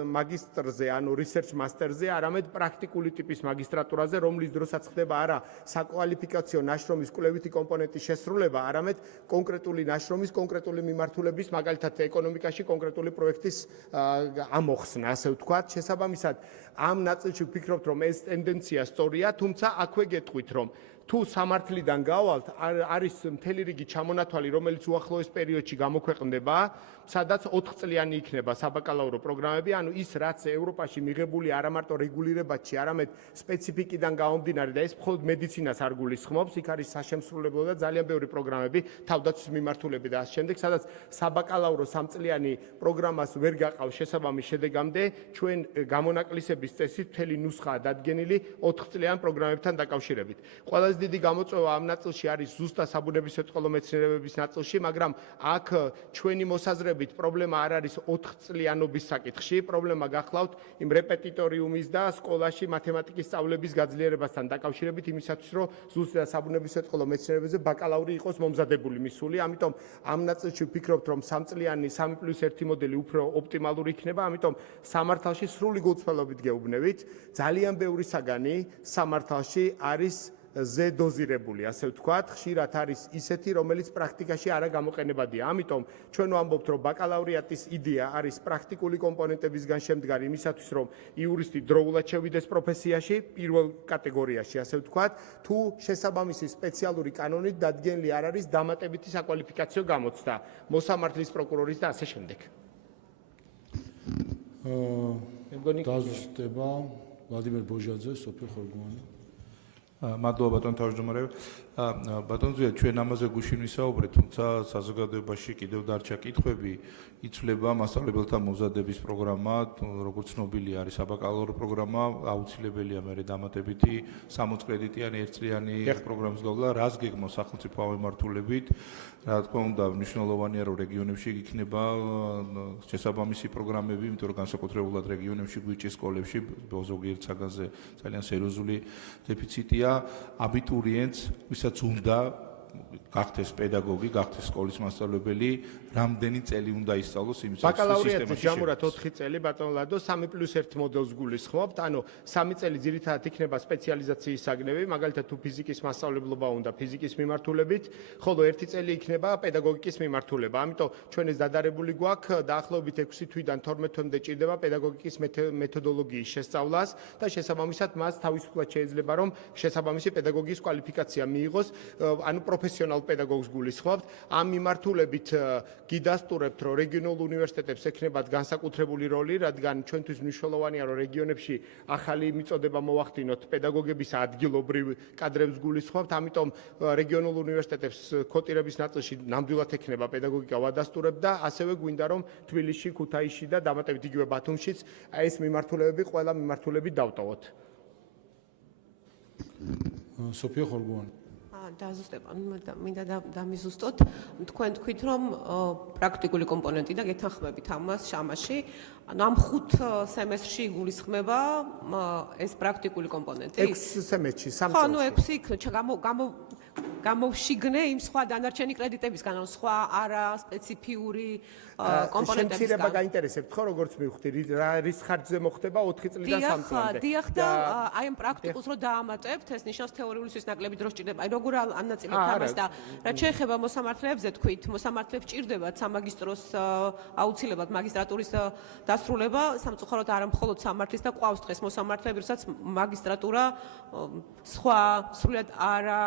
მაგისტრზე, ანუ research master-ზე, არამედ პრაქტიკული ტიპის მაგისტრატურაზე, რომლის დროსაც ხდება არა საკვალიფიკაციო ნაშრომის კვლევითი კომპონენტის შესრულება, არამედ კონკრეტული ნაშრომის, კონკრეტული მიმართულების, მაგალითად ეკონომიკაში კონკრეტული პროექტის ამოხსნა, ასე ვთქვათ. შესაბამისად, ამ ნაწილში ვფიქრობთ, რომ ეს ტენდენცია სწორია, თუმცა აქვე გეტყვით, რომ თუ სამართლიდან გავალთ, არის მთელი რიგი ჩამონათვალი, რომელიც უახლოეს პერიოდში გამოქვეყნდება, სადაც 4 წლიანი იქნება საბაკალავრო პროგრამები, ანუ ის რაც ევროპაში მიღებული არა მარტო რეგულირებაში, არამედ სპეციფიკიდან გამომდინარე და ეს მხოლოდ მედიცინას არ გულისხმობს, იქ არის საშემსრულებლო და ძალიან ბევრი პროგრამები, თავდაცვის მიმართულები და ასე შემდეგ, სადაც საბაკალავრო 3 წლიანი პროგრამას ვერ გაყავს შესაბამის შედეგამდე, ჩვენ გამონაკლისების წესით მთელი ნუსხაა დადგენილი 4 წლიან პროგრამებთან დაკავშირებით. ყველაზე ყველაზე დიდი გამოწვევა ამ ნაწილში არის ზუსტად საბუნებისმეტყველო მეცნიერებების ნაწილში, მაგრამ აქ ჩვენი მოსაზრებით პრობლემა არ არის 4 წლიანობის საკითხში, პრობლემა გახლავთ იმ რეპეტიტორიუმის და სკოლაში მათემატიკის სწავლების გაძლიერებასთან დაკავშირებით იმისათვის, რომ ზუსტად საბუნებისმეტყველო მეცნიერებებზე ბაკალავრი იყოს მომზადებული მისული, ამიტომ ამ ნაწილში ვფიქრობთ, რომ 3 წლიანი 3+1 მოდელი უფრო ოპტიმალური იქნება, ამიტომ სამართალში სრული გულწრფელობით გეუბნებით, ძალიან ბევრი საგანი სამართალში არის ზედოზირებული, ასე ვთქვათ, ხშირად არის ისეთი, რომელიც პრაქტიკაში არა გამოყენებადია. ამიტომ ჩვენ ვამბობთ, რომ ბაკალავრიატის იდეა არის პრაქტიკული კომპონენტებისგან შემდგარი იმისათვის, რომ იურისტი დროულად შევიდეს პროფესიაში, პირველ კატეგორიაში, ასე ვთქვათ, თუ შესაბამისი სპეციალური კანონით დადგენილი არ არის დამატებითი საკვალიფიკაციო გამოცდა, მოსამართლის პროკურორის და ასე შემდეგ. დაზუსტება ვლადიმერ ბოჟაძე, სოფიო ხორგოვანი. მადლობა ბატონ თავმჯდომარე. ბატონ ზია, ჩვენ ამაზე გუშინ ვისაუბრეთ, თუმცა საზოგადოებაში კიდევ დარჩა კითხვები, იცვლება მასწავლებელთა მომზადების პროგრამა, როგორც ცნობილი არის საბაკალავრო პროგრამა, აუცილებელია მერე დამატებითი 60 კრედიტიანი ერთწლიანი პროგრამის გავლა, რას გეგმავს სახელმწიფო ამემართულებით, რა თქმა უნდა, მნიშვნელოვანია, რომ რეგიონებში იქნება შესაბამისი პროგრამები, იმიტომ რომ განსაკუთრებულად რეგიონებში, გვიჭის სკოლებში, ზოგიერთ საგანზე ძალიან სერიოზული დეფიციტია, აბიტურიენტს, ვისაც უნდა გახდეს პედაგოგი, გახდეს სკოლის მასწავლებელი, რამდენი წელი უნდა ისწავლოს იმის ბაკალავრიატის ჯამურად 4 წელი ბატონ ლადო 3+1 მოდელს გულისხმობთ, ანუ 3 წელი ძირითადად იქნება სპეციალიზაციის საგნები, მაგალითად თუ ფიზიკის მასწავლებლობა უნდა ფიზიკის მიმართულებით, ხოლო 1 წელი იქნება პედაგოგიკის მიმართულება. ამიტომ ჩვენ ეს დადარებული გვაქვს დაახლოებით 6 თვიდან 12 თვემდე ჭირდება პედაგოგიკის მეთოდოლოგიის შესწავლას და შესაბამისად მას თავისუფლად შეიძლება რომ შესაბამისი პედაგოგის კვალიფიკაცია მიიღოს, ანუ პროფესიონალ პედაგოგს გულისხმობთ. ამ მიმართულებით გიდასტურებთ, რომ რეგიონულ უნივერსიტეტებს ექნებათ განსაკუთრებული როლი, რადგან ჩვენთვის მნიშვნელოვანია, რომ რეგიონებში ახალი მიწოდება მოვახდინოთ პედაგოგების ადგილობრივ კადრებს გულისხმობთ, ამიტომ რეგიონულ უნივერსიტეტებს ქოტირების ნაწილში ნამდვილად ექნება პედაგოგიკა ვადასტურებთ და ასევე გვინდა, რომ თბილისში, ქუთაისში და დამატებით იგივე ბათუმშიც ეს მიმართულებები ყველა მიმართულებით დავტოვოთ. სოფიო ხორგოვანი. დაზუსტება, მინდა დამიზუსტოთ. თქვენ თქვით, რომ პრაქტიკული კომპონენტი და გეთანხმებით ამას შამაში. ანუ ამ 5 სემესტრში გულისხმება ეს პრაქტიკული კომპონენტი? 6 სემესტრში, 3 ხო, ანუ 6 იქნება. გამოვშიგნე იმ სხვა დანარჩენი კრედიტებისგან, ანუ სხვა არა სპეციფიური კომპონენტებისგან. შემცირება გაინტერესებთ ხო, როგორც მივხვდი, რის ხარჯზე მოხდება 4 წლიდან 3 წლამდე. დიახ, და აი ამ პრაქტიკულს რო დაამატებთ, ეს ნიშნავს თეორიულისთვის ნაკლები დრო სჭირდება. აი როგორ ანაწილებთ ამას და რაც შეეხება მოსამართლეებზე თქვით, მოსამართლეებს სჭირდებათ სამაგისტროს აუცილებლად მაგისტრატურის დასრულება, სამწუხაროდ არა მხოლოდ სამართლის და ყავს დღეს მოსამართლეები, რასაც მაგისტრატურა სხვა სრულად არა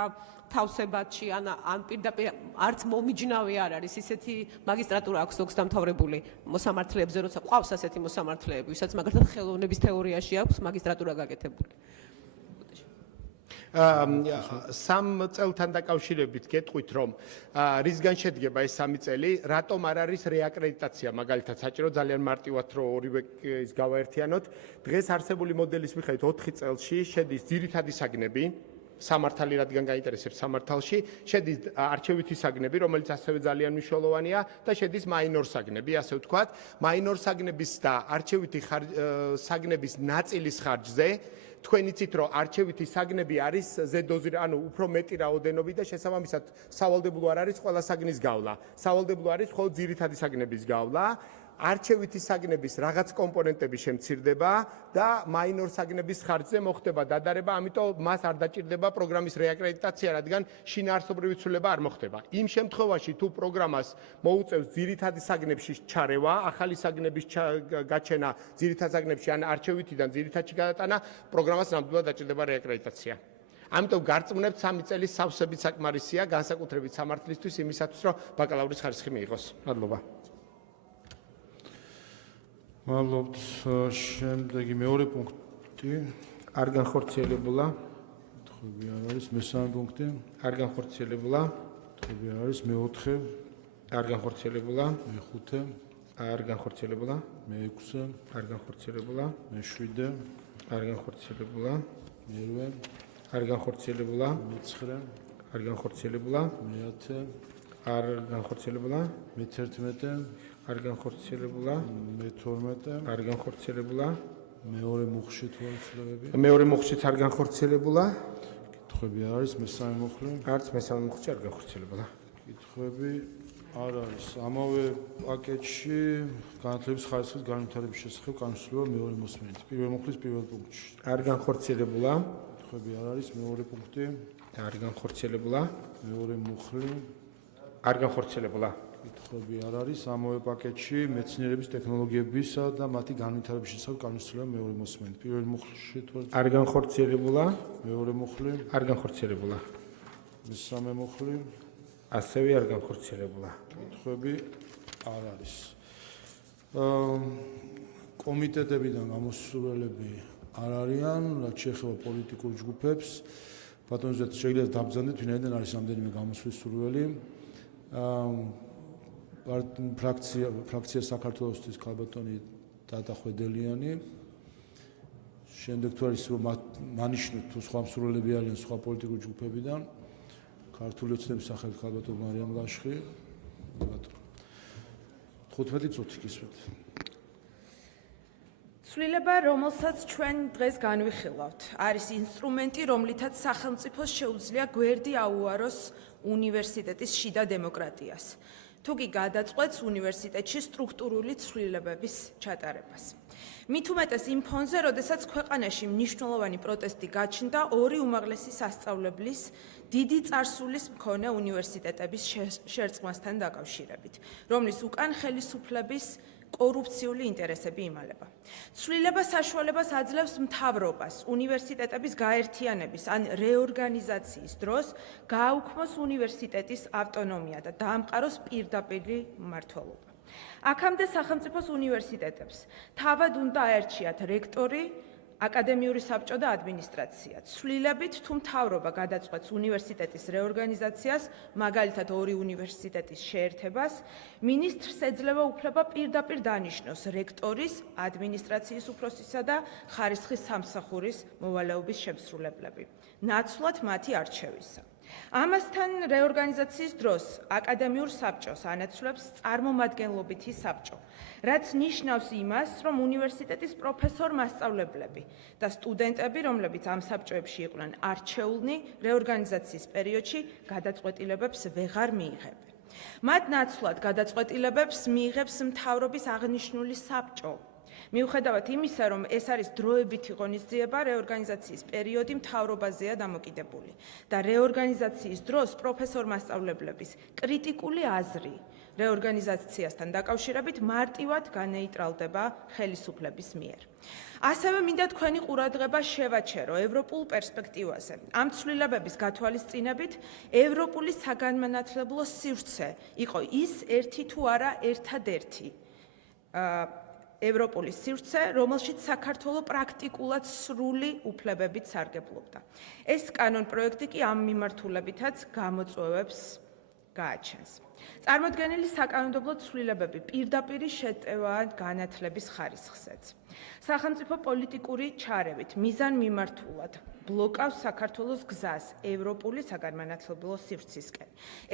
თავსებადში ან პირდაპირ არც მომიჯნავი არ არის ისეთი მაგისტრატურა აქვს ზოგს დამთავრებული მოსამართლეებზე, როცა ყავს ასეთი მოსამართლეები, ვისაც მაგალითად ხელოვნების თეორიაში აქვს მაგისტრატურა გაკეთებული. 3 წელთან დაკავშირებით გეტყვით, რომ რისგან შედგება ეს 3 წელი, რატომ არ არის რეაკრედიტაცია, მაგალითად საჭირო ძალიან მარტივად რომ ორივე ის გავაერთიანოთ. დღეს არსებული მოდელის მიხედვით 4 წელში შედის ძირითადი საგნები, სამართალი რადგან გაინტერესებს სამართალში, შედის არჩევითი საგნები, რომელიც ასევე ძალიან მნიშვნელოვანია და შედის მაინორ საგნები, ასე ვთქვათ. მაინორ საგნების და არჩევითი საგნების ნაწილის ხარჯზე თქვენ იცით, რომ არჩევითი საგნები არის ზედოზირ, ანუ უფრო მეტი რაოდენობით და შესაბამისად სავალდებულო არ არის ყველა საგნის გავლა. სავალდებულო არის მხოლოდ ძირითადი საგნების გავლა. არჩევითი საგნების რაღაც კომპონენტები შემცირდება და მაინორ საგნების ხარჯზე მოხდება დადარება, ამიტომ მას არ დაჭირდება პროგრამის რეაკრედიტაცია, რადგან შინაარსობრივი ცვლილება არ მოხდება. იმ შემთხვევაში, თუ პროგრამას მოუწევს ძირითადი საგნებში ჩარევა, ახალი საგნების გაჩენა ძირითად საგნებში ან არჩევითიდან ძირითადში გადატანა, პროგრამას ნამდვილად დაჭირდება რეაკრედიტაცია. ამიტომ გარწმუნებთ 3 წელის სავსებით საკმარისია, განსაკუთრებით სამართლისთვის იმისათვის, რომ ბაკალავრის ხარისხი მიიღოს. მადლობა. მადლობთ. შემდეგი მეორე პუნქტი. არ განხორციელებულა. თქვი არ არის მესამე პუნქტი. არ განხორციელებულა. თქვი არ არის მეოთხე. არ განხორციელებულა. მეხუთე. არ განხორციელებულა. მეექვსე. არ განხორციელებულა. მეშვიდე. არ განხორციელებულა. მერვე. არ განხორციელებულა, მე-9, არ განხორციელებულა, მე-10, არ განხორციელებულა, მე-11, არ განხორციელებულა, მე-12, არ განხორციელებულა, მეორე მუხლში თვალწლებები. მეორე მუხლშიც არ განხორციელებულა, კითხვები არ არის, მესამე მუხლი. არც მესამე მუხლში არ განხორციელებულა. კითხვები არ არის. ამავე პაკეტში განათლების ხარისხის განვითარების შესახებ განსაზღვრება მეორე მოსმენით. პირველი მუხლის პირველ პუნქტში. არ განხორციელებულა, კითხვები არ არის, მეორე პუნქტი, არ განხორციელებულა, მეორე მუხლი. არ განხორციელებულა, კითხვები არ არის. ამავე პაკეტში მეცნიერების ტექნოლოგიებისა და მათი განვითარების შესახებ განსაზღვრება მეორე მოსმენით. პირველი მუხლში თვალწინ, არ განხორციელებულა, მეორე მუხლი, არ განხორციელებულა, მესამე მუხლი. ასევე არ განხორციელებულა. კითხვები არ არის. კომიტეტებიდან გამოსულები არ არიან, რაც შეეხება პოლიტიკურ ჯგუფებს. ბატონო ზეთ, შეიძლება დაბრძანდეთ, ვინაიდან არის რამდენიმე გამოსვლის სურვილი. ფრაქცია საქართველოსთვის ქალბატონი დატა ხვედელიანი. შემდეგ თუ არის მანიშნოთ თუ სხვა მსურველები არიან სხვა პოლიტიკურ ჯგუფებიდან. ქართული ოცნების სახელით ქალბატონ მარიამ ლაშხი. ბატონო. 15 წუთი გისმენთ. ცვლილება, რომელსაც ჩვენ დღეს განვიხილავთ, არის ინსტრუმენტი, რომლითაც სახელმწიფოს შეუძლია გვერდი აუაროს უნივერსიტეტის შიდა დემოკრატიას. თუ კი გადაწყვეტს უნივერსიტეტში სტრუქტურული ცვლილებების ჩატარებას. მით უმეტეს იმ ფონზე, როდესაც ქვეყანაში მნიშვნელოვანი პროტესტი გაჩნდა ორი უმაღლესი სასწავლებლის დიდი წარსულის მქონე უნივერსიტეტების შერწყმასთან დაკავშირებით, რომლის უკან ხელისუფლების კორუფციული ინტერესები იმალება. ცვლილება საშუალებას აძლევს მთავრობას უნივერსიტეტების გაერთიანების ან რეორგანიზაციის დროს გააუქმოს უნივერსიტეტის ავტონომია და დაამყაროს პირდაპირი მმართველობა. აქამდე სახელმწიფოს უნივერსიტეტებს თავად უნდა აერჩიათ რექტორი, აკადემიური საბჭო და ადმინისტრაცია. ცვლილებით თუ მთავრობა გადაწყვეტს უნივერსიტეტის რეორგანიზაციას, მაგალითად ორი უნივერსიტეტის შეერთებას, მინისტრს ეძლევა უფლება პირდაპირ დანიშნოს რექტორის, ადმინისტრაციის უფროსისა და ხარისხის სამსახურის მოვალეობის შემსრულებლები, ნაცვლად მათი არჩევისა. ამასთან რეორგანიზაციის დროს აკადემიურ საბჭოს ანაცვლებს წარმომადგენლობითი საბჭო, რაც ნიშნავს იმას, რომ უნივერსიტეტის პროფესორ-მასწავლებლები და სტუდენტები, რომლებიც ამ საბჭოებში იყვნენ არჩეულნი, რეორგანიზაციის პერიოდში გადაწყვეტილებებს ვეღარ მიიღებენ. მათ ნაცვლად გადაწყვეტილებებს მიიღებს მთავრობის აღნიშნული საბჭო. მიუხედავად იმისა, რომ ეს არის დროებითი ღონისძიება, რეორგანიზაციის პერიოდი მთავრობაზეა დამოკიდებული და რეორგანიზაციის დროს პროფესორ-მასწავლებლების კრიტიკული აზრი რეორგანიზაციასთან დაკავშირებით მარტივად განეიტრალდება ხელისუფლების მიერ. ასევე მინდა თქვენი ყურადღება შევაჩერო ევროპულ პერსპექტივაზე. ამ ცვლილებების გათვალისწინებით ევროპული საგანმანათლებლო სივრცე იყო ის ერთი თუ არა ერთადერთი ევროპული სივრცე, რომელშიც საქართველო პრაქტიკულად სრული უფლებებით სარგებლობდა. ეს კანონპროექტი კი ამ მიმართულებითაც გამოწვევებს გააჩენს. წარმოდგენილი საკანონმდებლო ცვლილებები პირდაპირი შეტევაა განათლების ხარისხზეც. სახელმწიფო პოლიტიკური ჩარევით მიზანმიმართულად ბლოკავს საქართველოს გზას ევროპული საგანმანათლებლო სივრცისკენ.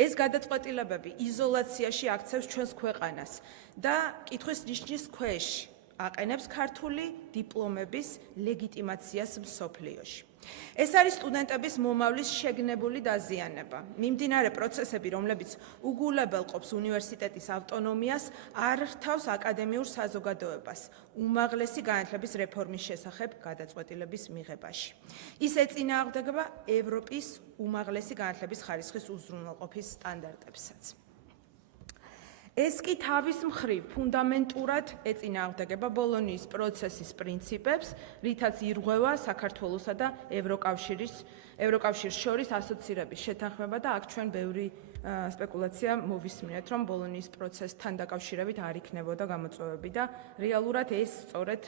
ეს გადაწყვეტილებები იზოლაციაში აქცევს ჩვენს ქვეყანას და კითხვის ნიშნის ქვეშ აყენებს ქართული დიპლომების ლეგიტიმაციას მსოფლიოში. ეს არის სტუდენტების მომავლის შეგნებული დაზიანება. მიმდინარე პროცესები, რომლებიც უგულებელყოფს უნივერსიტეტის ავტონომიას, არ რთავს აკადემიურ საზოგადოებას უმაღლესი განათლების რეფორმის შესახებ გადაწყვეტილების მიღებაში. ის ეწინააღმდეგება ევროპის უმაღლესი განათლების ხარისხის უზრუნველყოფის სტანდარტებსაც. ეს კი თავის მხრივ ფუნდამენტურად ეწინააღმდეგება ბოლონიის პროცესის პრინციპებს, რითაც ირღვევა საქართველოსა და ევროკავშირს შორის ასოცირების შეთანხმება და აქ ჩვენ ბევრი სპეკულაცია მოვისმინეთ, რომ ბოლონიის პროცესთან დაკავშირებით არ იქნებოდა გამოწვევები და რეალურად ეს სწორედ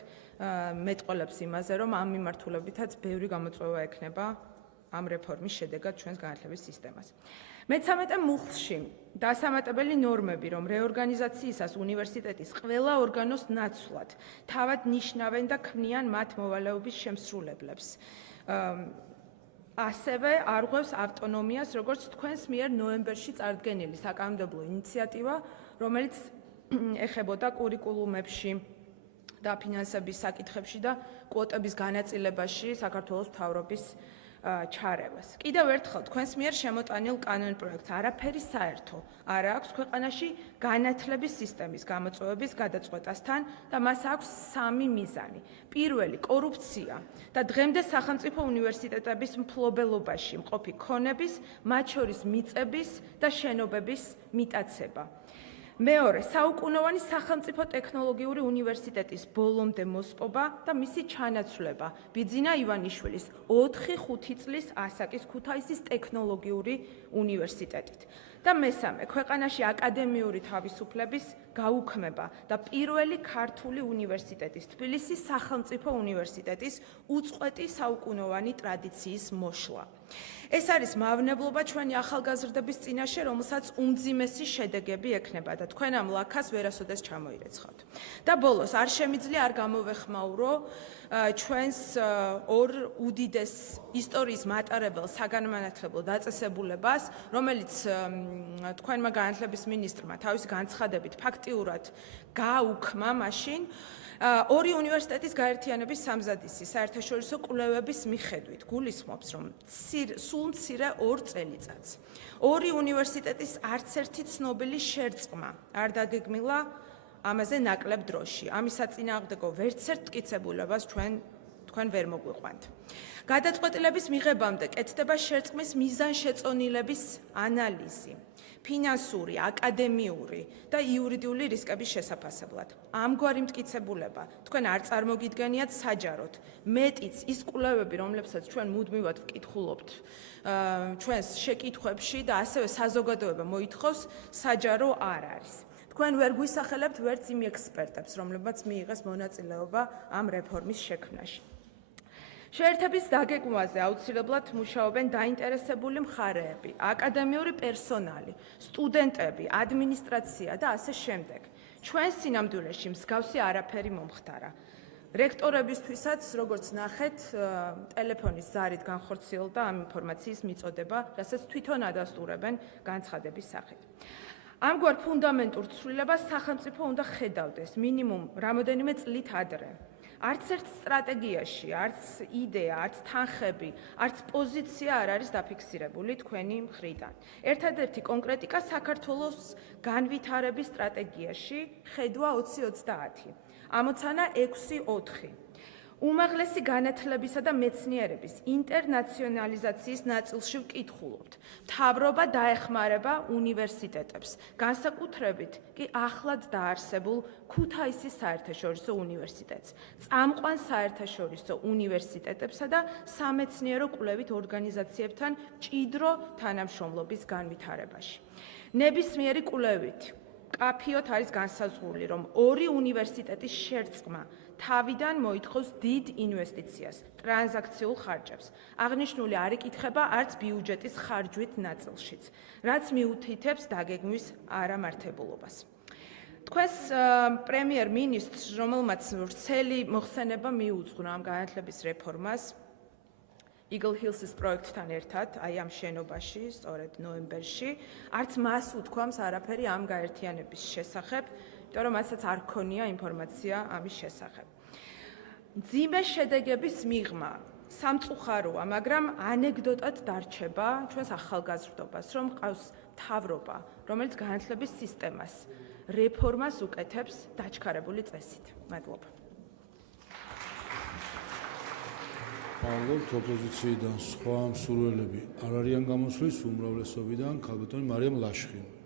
მეტყველებს იმაზე, რომ ამ მიმართულებითაც ბევრი გამოწვევა ექნება ამ რეფორმის შედეგად ჩვენს განათლების სისტემას. მე-13 მუხლში დასამატებელი ნორმები, რომ რეორგანიზაციისას უნივერსიტეტის ყველა ორგანოს ნაცვლად თავად ნიშნავენ და ქმნიან მათ მოვალეობის შემსრულებლებს. ასევე არღვევს ავტონომიას, როგორც თქვენს მიერ ნოემბერში წარდგენილი საკანონმდებლო ინიციატივა, რომელიც ეხებოდა კურიკულუმებში და ფინანსების საკითხებში და კვოტების განაწილებაში საქართველოს მთავრობის ჩარევას. კიდევ ერთხელ თქვენს მიერ შემოტანილ კანონპროექტს არაფერი საერთო არ აქვს ქვეყანაში განათლების სისტემის გამოწვევების გადაწყვეტასთან და მას აქვს სამი მიზანი. პირველი, კორუფცია და დღემდე სახელმწიფო უნივერსიტეტების მფლობელობაში მყოფი ქონების, მათ შორის მიწების და შენობების მიტაცება. მეორე, საუკუნოვანი სახელმწიფო ტექნოლოგიური უნივერსიტეტის ბოლომდე მოსპობა და მისი ჩანაცვლება ბიძინა ივანიშვილის 4-5 წლის ასაკის ქუთაისის ტექნოლოგიური უნივერსიტეტით. და მესამე, ქვეყანაში აკადემიური თავისუფლების გაუქმება და პირველი ქართული უნივერსიტეტის, თბილისის სახელმწიფო უნივერსიტეტის უწყვეტი საუკუნოვანი ტრადიციის მოშლა. ეს არის მავნებლობა ჩვენი ახალგაზრდების წინაშე, რომელსაც უმძიმესი შედეგები ექნება და თქვენ ამ ლაქას ვერასოდეს ჩამოირეცხავთ. და ბოლოს, არ შემიძლია არ გამოვეხმაურო ჩვენს ორ უდიდეს ისტორიის მატარებელ საგანმანათლებლო დაწესებულებას, რომელიც თქვენმა განათლების მინისტრმა თავისი განცხადებით ფაქტიურად გააუქმა მაშინ, ორი უნივერსიტეტის გაერთიანების სამზადისი საერთაშორისო კვლევების მიხედვით გულისხმობს, რომ სულ მცირე 2 წელიწადს ორი უნივერსიტეტის არც ერთი ცნობილი შერწყმა არ დაგეგმილა ამაზე ნაკლებ დროში. ამის საწინააღმდეგო ვერცერთ მტკიცებულებას თქვენ ვერ მოგვიყვანთ. გადაწყვეტილების მიღებამდე კეთდება შერწყმის მიზანშეწონილების ანალიზი, ფინანსური, აკადემიური და იურიდიული რისკების შესაფასებლად. ამგვარი მტკიცებულება თქვენ არ წარმოგიდგენიათ საჯაროდ. მეტიც ის კვლევები, რომლებსაც ჩვენ მუდმივად ვკითხულობთ ჩვენს შეკითხვებში და ასევე საზოგადოება მოითხოვს, საჯარო არ არის. თქვენ ვერ გვისახელებთ ვერც იმ ექსპერტებს, რომლებმაც მიიღეს მონაწილეობა ამ რეფორმის შექმნაში. შეერთების დაგეგმვაზე აუცილებლად მუშაობენ დაინტერესებული მხარეები, აკადემიური პერსონალი, სტუდენტები, ადმინისტრაცია და ასე შემდეგ. ჩვენ სინამდვილეში მსგავსი არაფერი მომხდარა. რექტორებისთვისაც, როგორც ნახეთ, ტელეფონის ზარით განხორციელდა ამ ინფორმაციის მიწოდება, რასაც თვითონ ადასტურებენ განცხადების სახით. ამგვარ ფუნდამენტურ ცვლილებას სახელმწიფო უნდა ხედავდეს მინიმუმ რამოდენიმე წლით ადრე. არც ერთ სტრატეგიაში, არც იდეა, არც თანხები, არც პოზიცია არ არის დაფიქსირებული თქვენი მხრიდან. ერთადერთი კონკრეტიკა საქართველოს განვითარების სტრატეგიაში ხედვა 2030. ამოცანა 6.4. უმაღლესი განათლებისა და მეცნიერების ინტერნაციონალიზაციის ნაწილში ვკითხულობთ. მთავრობა დაეხმარება უნივერსიტეტებს, განსაკუთრებით კი ახლად დაარსებულ ქუთაისის საერთაშორისო უნივერსიტეტს, წამყვან საერთაშორისო უნივერსიტეტებსა და სამეცნიერო კვლევით ორგანიზაციებთან მჭიდრო თანამშრომლობის განვითარებაში. ნებისმიერი კვლევით კაფიოთ არის განსაზღვრული, რომ ორი უნივერსიტეტის შერწყმა თავიდან მოითხოვს დიდ ინვესტიციას, ტრანზაქციულ ხარჯებს. აღნიშნული არ იკითხება არც ბიუჯეტის ხარჯვით ნაწილშიც, რაც მიუთითებს დაგეგმვის არამართებულობას. თქვენს პრემიერ-მინისტრს, რომელმაც ვრცელი მოხსენება მიუძღვნა ამ განათლების რეფორმას, Eagle Hills-ის პროექტთან ერთად, აი ამ შენობაში, სწორედ ნოემბერში, არც მას უთქვამს არაფერი ამ გაერთიანების შესახებ, იმიტომ რომ მასაც არ ქონია ინფორმაცია ამის შესახებ. მძიმე შედეგების მიღმა სამწუხაროა, მაგრამ ანეკდოტად დარჩება ჩვენს ახალგაზრდობას, რომ ყავს მთავრობა, რომელიც განათლების სისტემას რეფორმას უკეთებს დაჩქარებული წესით. მადლობა. მადლობთ. ოპოზიციიდან სხვა მსურველები არ არიან გამოსვლის, უმრავლესობიდან ქალბატონი მარიამ ლაშხი.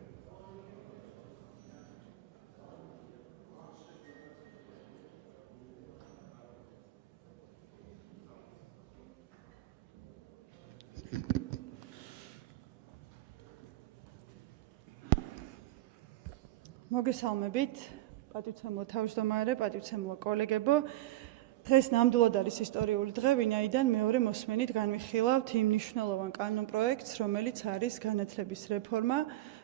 მოგესალმებით, პატივცემულო თავმჯდომარე, პატივცემულო კოლეგებო. დღეს ნამდვილად არის ისტორიული დღე, ვინაიდან მეორე მოსმენით განვიხილავთ იმ მნიშვნელოვან კანონპროექტს, რომელიც არის განათლების რეფორმა,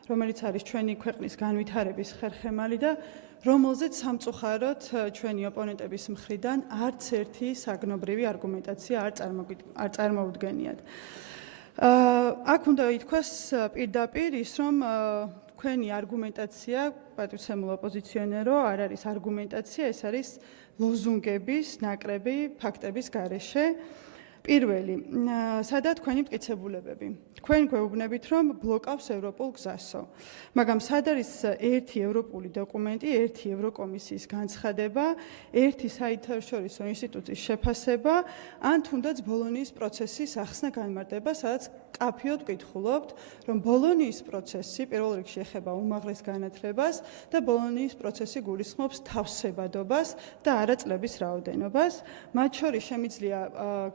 რომელიც არის ჩვენი ქვეყნის განვითარების ხერხემალი და რომელზეც სამწუხაროდ ჩვენი ოპონენტების მხრიდან არც ერთი საგნობრივი არგუმენტაცია არ წარმოუდგენიათ. აქ უნდა ითქვას პირდაპირ ის, რომ თქვენი არგუმენტაცია, პატივცემულ ოპოზიციონერო, არ არის არგუმენტაცია, ეს არის ლოზუნგების, ნაკრები, ფაქტების გარეშე. პირველი, სადა თქვენი მტკიცებულებები. თქვენ გვეუბნებით, რომ ბლოკავს ევროპულ გზასო. მაგრამ სად არის ერთი ევროპული დოკუმენტი, ერთი ევროკომისიის განცხადება, ერთი საერთაშორისო ინსტიტუციის შეფასება, ან თუნდაც ბოლონიის პროცესის ახსნა განმარტება, სადაც კაფიოდ ვკითხულობთ, რომ ბოლონიის პროცესი პირველ რიგში ეხება უმაღლეს განათლებას და ბოლონიის პროცესი გულისხმობს თავსებადობას და არა წლების რაოდენობას. მათ შორის შემიძლია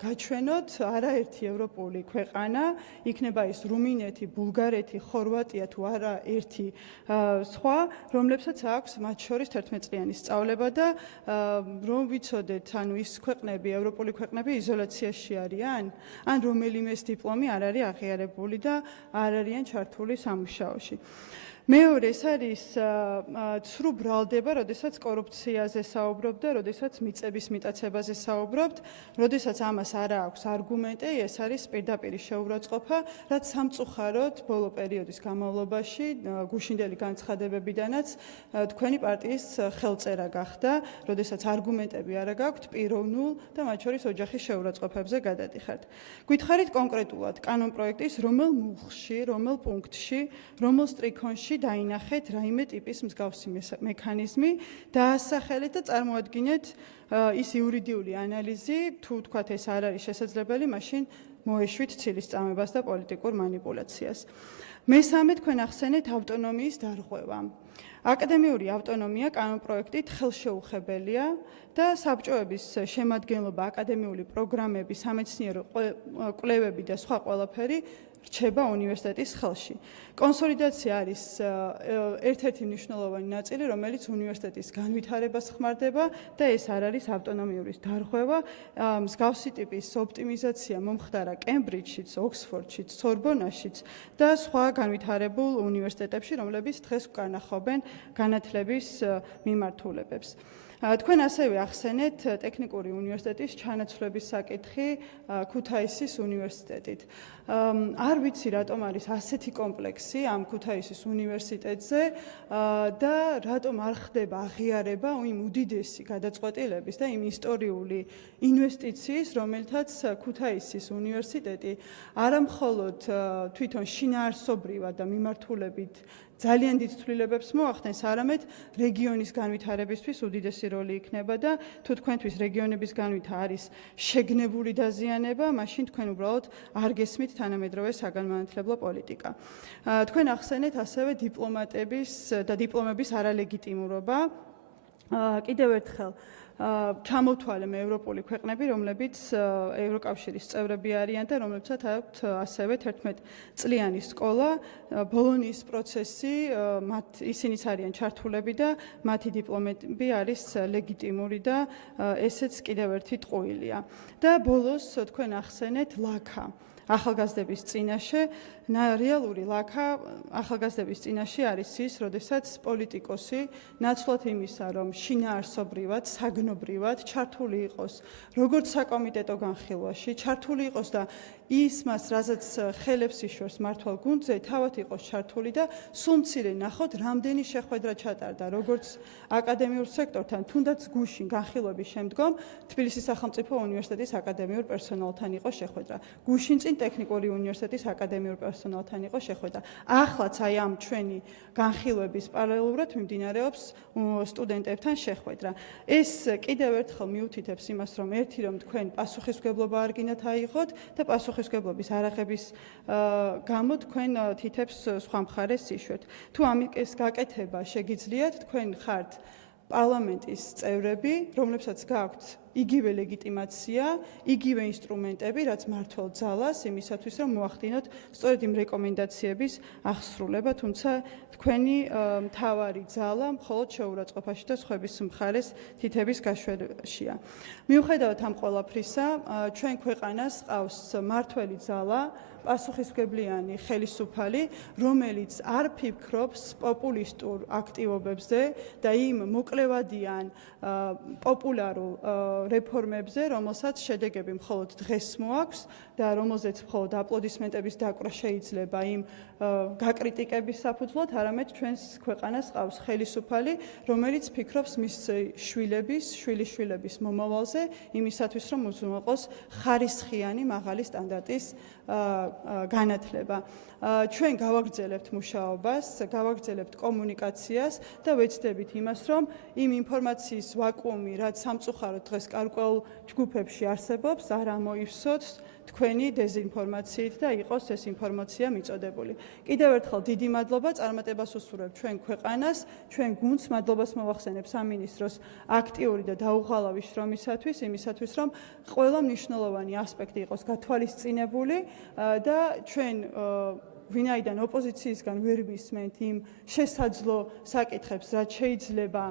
გაჩვენოთ არაერთი ევროპული ქვეყანა, იქნება ის რუმინეთი, ბულგარეთი, ხორვატია თუ არა ერთი სხვა, რომლებსაც აქვს მათ შორის 11 წლიანი სწავლება და რომ ვიცოდეთ, ანუ ის ქვეყნები, ევროპული ქვეყნები იზოლაციაში არიან, ან რომელიმეს დიპლომი არ არის აღიარებული და არ არიან ჩართული სამუშაოში. მეორე ეს არის ცრუ ბრალდება, როდესაც კორუფციაზე საუბრობთ და როდესაც მიწების მიტაცებაზე საუბრობთ, როდესაც ამას არ აქვს არგუმენტი, ეს არის პირდაპირი შეურაცხყოფა, რაც სამწუხაროდ ბოლო პერიოდის განმავლობაში გუშინდელი განცხადებებიდანაც თქვენი პარტიის ხელწერა გახდა, როდესაც არგუმენტები არ გაქვთ პიროვნულ და მათ შორის ოჯახის შეურაცხყოფებზე გადადიხართ. გითხარით კონკრეტულად კანონპროექტის რომელ მუხლში, რომელ პუნქტში, რომელ სტრიქონში დაინახეთ რაიმე ტიპის მსგავსი მექანიზმი, დაასახელეთ და წარმოადგინეთ ის იურიდიული ანალიზი, თუ თქვათ ეს არ არის შესაძლებელი, მაშინ მოეშვით ცილის წამებას და პოლიტიკურ манипуляციას. მესამე თქვენ ახსენეთ ავტონომიის დარღვევა. აკადემიური ავტონომია კანონპროექტით ხელშეუხებელია და საბჭოების შემადგენლობა, აკადემიური პროგრამები, სამეცნიერო კვლევები და სხვა ყველაფერი რჩება უნივერსიტეტის ხელში. კონსოლიდაცია არის ერთ-ერთი მნიშვნელოვანი ნაწილი, რომელიც უნივერსიტეტის განვითარებას ხმარდება და ეს არ არის ავტონომიურის დარღვევა. მსგავსი ტიპის ოპტიმიზაცია მომხდარა კემბრიჯშიც, ოქსფორდშიც, სორბონაშიც და სხვა განვითარებულ უნივერსიტეტებში, რომლებიც დღეს უკანახობენ განათლების მიმართულებებს. თქვენ ასევე ახსენეთ ტექნიკური უნივერსიტეტის ჩანაცვლების საკითხი ქუთაისის უნივერსიტეტით. არ ვიცი რატომ არის ასეთი კომპლექსი ამ ქუთაისის უნივერსიტეტზე და რატომ არ ხდება აღიარება იმ უდიდესი გადაწყვეტილების და იმ ისტორიული ინვესტიციის, რომელთაც ქუთაისის უნივერსიტეტი არამხოლოდ თვითონ შინაარსობრივად და მიმართულებით ძალიან დიდ ცვლილებებს მოახდენს, არამედ რეგიონის განვითარებისთვის უდიდესი როლი იქნება და თუ თქვენთვის რეგიონების განვითარება არის შეგნებული დაზიანება, მაშინ თქვენ უბრალოდ არ გესმით თანამედროვე საგანმანათლებლო პოლიტიკა. თქვენ ახსენეთ ასევე დიპლომატების და დიპლომების არალეგიტიმურობა. კიდევ ერთხელ ჩამოთვალე მე ევროპული ქვეყნები, რომლებიც ევროკავშირის წევრები არიან და რომლებსაც აქვთ ასევე 11 წლიანი სკოლა, ბოლონიის პროცესი, ისინიც არიან ჩართულები და მათი დიპლომები არის ლეგიტიმური და ესეც კიდევ ერთი ტყუილია. და ბოლოს თქვენ ახსენეთ ლაქა. ახალგაზრდების წინაშე რეალური ლაქა ახალგაზრდების წინაშე არის ის, როდესაც პოლიტიკოსი ნაცვლად იმისა, რომ შინაარსობრივად, საგნობრივად ჩართული იყოს როგორც საკომიტეტო განხილვაში, ჩართული იყოს და ის მას, რაზეც ხელებს იშორს მართვალ გუნდზე, თავად იყოს ჩართული და სულ მცირე ნახოთ, რამდენი შეხვედრა ჩატარდა, როგორც აკადემიურ სექტორთან, თუნდაც გუშინ განხილვების შემდგომ თბილისის სახელმწიფო უნივერსიტეტის აკადემიურ პერსონალთან იყო შეხვედრა. გუშინ წინ ტექნიკური უნივერსიტეტის აკადემიურ პერსონალთან იყო შეხვედრა. ახლაც აი ამ ჩვენი განხილვების პარალელურად მიმდინარეობს სტუდენტებთან შეხვედრა. ეს კიდევ ერთხელ მიუთითებს იმას, რომ ერთი რომ თქვენ პასუხისმგებლობა არ გინდათ აიღოთ და პასუხისმგებლობის არაღების გამო თქვენ თითებს სხვა მხარეს იშვეთ. თუ ამის გაკეთება შეგიძლიათ, თქვენ ხართ პარლამენტის წევრები, რომლებსაც გააქვთ იგივე ლეგიტიმაცია, იგივე ინსტრუმენტები, რაც მმართველ ძალას იმისათვის, რომ მოახდინოთ სწორედ იმ რეკომენდაციების აღსრულება, თუმცა თქვენი მთავარი ძალა მხოლოდ შეურაცხყოფაში და სხვების მხარეს თითების გაშვებაშია. მიუხედავად ამ ყველაფრისა, ჩვენ ქვეყანას ყავს მმართველი ძალა, პასუხისმგებლიანი ხელისუფალი, რომელიც არ ფიქრობს პოპულისტურ აქტივობებზე და იმ მოკლევადიან პოპულარულ რეფორმებზე, რომელსაც შედეგები მხოლოდ დღეს მოაქვს და რომელზეც მხოლოდ აპლოდისმენტების დაკვრა შეიძლება იმ გაკრიტიკების საფუძვლად, არამედ ჩვენს ქვეყანას ყავს ხელისუფალი, რომელიც ფიქრობს მის შვილიშვილების მომავალზე, იმისათვის, რომ უზრუნველყოს ხარისხიანი მაღალი სტანდარტის განათლება. ჩვენ გავაგრძელებთ მუშაობას, გავაგრძელებთ კომუნიკაციას და ვეცდებით იმას, რომ იმ ინფორმაციის ვაკუუმი, რაც სამწუხაროდ დღეს გარკვეულ ჯგუფებში არსებობს, არ ამოივსოთ თქვენი დეზინფორმაციით და იყოს ეს ინფორმაცია მიწოდებული. კიდევ ერთხელ დიდი მადლობა, წარმატებას უსურვებ ჩვენ ქვეყანას, ჩვენ გუნდს, მადლობას მოვახსენებ სამინისტროს აქტიური და დაუღალავი შრომისათვის, იმისათვის, რომ ყველა მნიშვნელოვანი ასპექტი იყოს გათვალისწინებული და ჩვენ ვინაიდან ოპოზიციისგან ვერ ვისმენთ იმ შესაძლო საკითხებს, რაც შეიძლება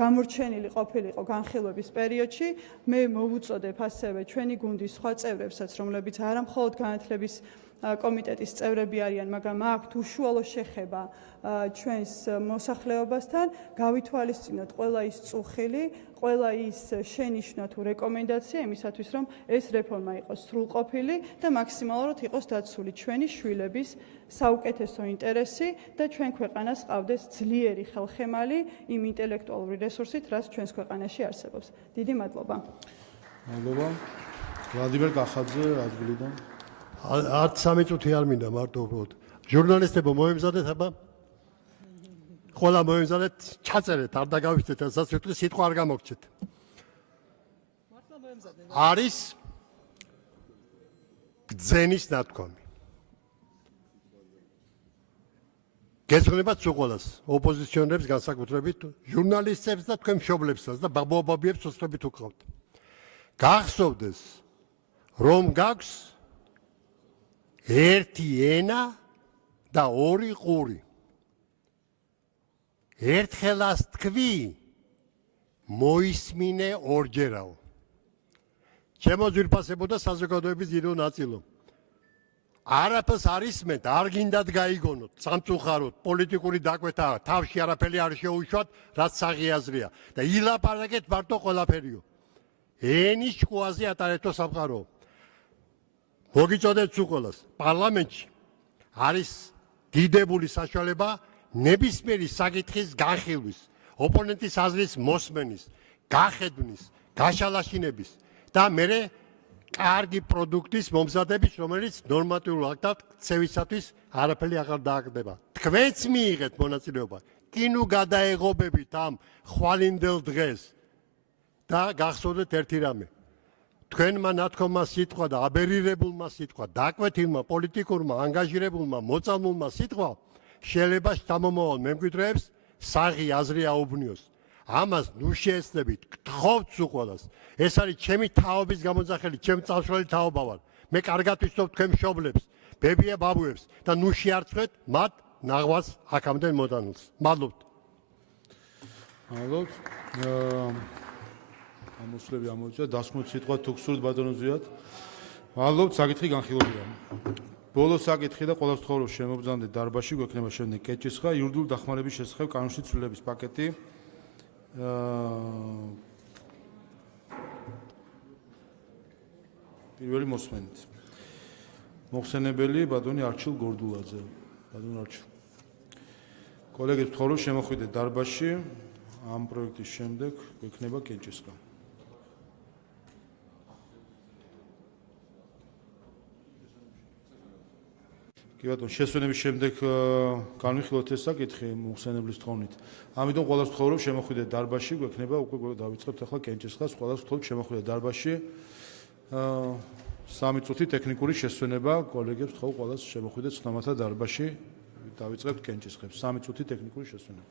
გამორჩენილი ყოფილიყო განხილვების პერიოდში, მე მოვუწოდებ ასევე ჩვენი გუნდის სხვა წევრებსაც, რომლებიც არა მხოლოდ განათლების კომიტეტის წევრები არიან, მაგრამ აქვთ უშუალო შეხება ჩვენს მოსახლეობასთან, გავითვალისწინოთ ყველა ის წუხილი, ყველა ის შენიშვნა თუ რეკომენდაცია იმისათვის, რომ ეს რეფორმა იყოს სრულყოფილი და მაქსიმალურად იყოს დაცული ჩვენი შვილების საუკეთესო ინტერესი და ჩვენ ქვეყანას ყავდეს ძლიერი ხელხემალი იმ ინტელექტუალური რესურსით, რაც ჩვენს ქვეყანაში არსებობს. დიდი მადლობა. მადლობა. ვლადიმერ კახაძე ადგილიდან. არც 3 წუთი არ მინდა მარტო უბრალოდ. ჟურნალისტებო მოემზადეთ აბა. ყველა მოემზადეთ, ჩაწერეთ, არ დაგავიწყდეთ, რასაც ვიტყვი, სიტყვა არ გამოგჩეთ. არის გძენის ნათქვამი. გეძღვნებათ სულ ყველას, ოპოზიციონერებს განსაკუთრებით, ჟურნალისტებს და თქვენ მშობლებსაც და ბაბუაბაბიებს უცხოებით უყავთ. გახსოვდეს, რომ გაქვს ერთი ენა და ორი ყური. ერთხელას თქვი, მოისმინე ორჯერაო. ჩემო ძვირფასებო და საზოგადოების დიდო ნაწილო. არაფერს არ ისმენთ, არ გინდათ გაიგონოთ, სამწუხაროდ, პოლიტიკური დაკვეთაა, თავში არაფერი არ შეუშვათ, რაც საღიაზრია და ილაპარაკეთ მარტო ყველაფერიო. ენის ჭკუაზე ატარეთო სამყარო. მოგიწოდეთ სულ ყველას, პარლამენტში არის დიდებული საშუალება ნებისმიერი საკითხის განხილვის, ოპონენტის აზრის მოსმენის, გახედვნის, გაშალაშინების და მერე კარგი პროდუქტის მომზადების, რომელიც ნორმატიულ აქტად ქცევისათვის არაფერი აღარ დააგდება. თქვენც მიიღეთ მონაწილეობა, კინო გადაეღობებით ამ ხვალინდელ დღეს და გახსოვდეთ ერთი რამე. თქვენმა ნათქვამმა სიტყვა და აბერირებულმა სიტყვა, დაკვეთილმა პოლიტიკურმა, ანგაჟირებულმა, მოწამულმა სიტყვა შეიძლება შთამომავალ მემკვიდრეებს საღი აზრი აუბნიოს. ამას ნუ შეეცდებით, გთხოვთ სულ ყველას. ეს არის ჩემი თაობის გამოძახილი, ჩემი წამსვლელი თაობა ვარ. მე კარგად ვიცნობ თქვენ მშობლებს, ბებია ბაბუებს და ნუ შეარწყვეთ მათ ნაღვას აქამდე მოდანილს. მადლობთ. მადლობთ. ამოსვლები ამოიწია, დასმოთ სიტყვა თუ გსურთ ბატონო ზვიად. მადლობთ, საკითხი განხილულია. ბოლო საკითხი და ყოველს ცხოვრობს შემობრძანდეთ დარბაზში გვექნება შემდეგ კეჭისხა იურიდიული დახმარების შესახებ კანონში ცვლილების პაკეტი. პირველი მოსმენით. მოხსენებელი ბატონი არჩილ გორდულაძე. ბატონო არჩილ. კოლეგებს ცხოვრობს შემოხვიდეთ დარბაზში ამ პროექტის შემდეგ გვექნება კეჭისხა. კი ბატონო, შესვენების შემდეგ განვიხილოთ ეს საკითხი მოხსენებლის თხოვნით. ამიტომ ყველას ცხოვრობს შემოხვიდეთ დარბაზში, გვექნება უკვე დავიწყებთ ახლა კენჭისხას, ყველას გთხოვთ შემოხვიდეთ დარბაზში. 3 წუთი ტექნიკური შესვენება, კოლეგებს გთხოვ ყველას შემოხვიდეთ ცნამათა დარბაზში, დავიწყებთ კენჭისხებს. 3 წუთი ტექნიკური შესვენება.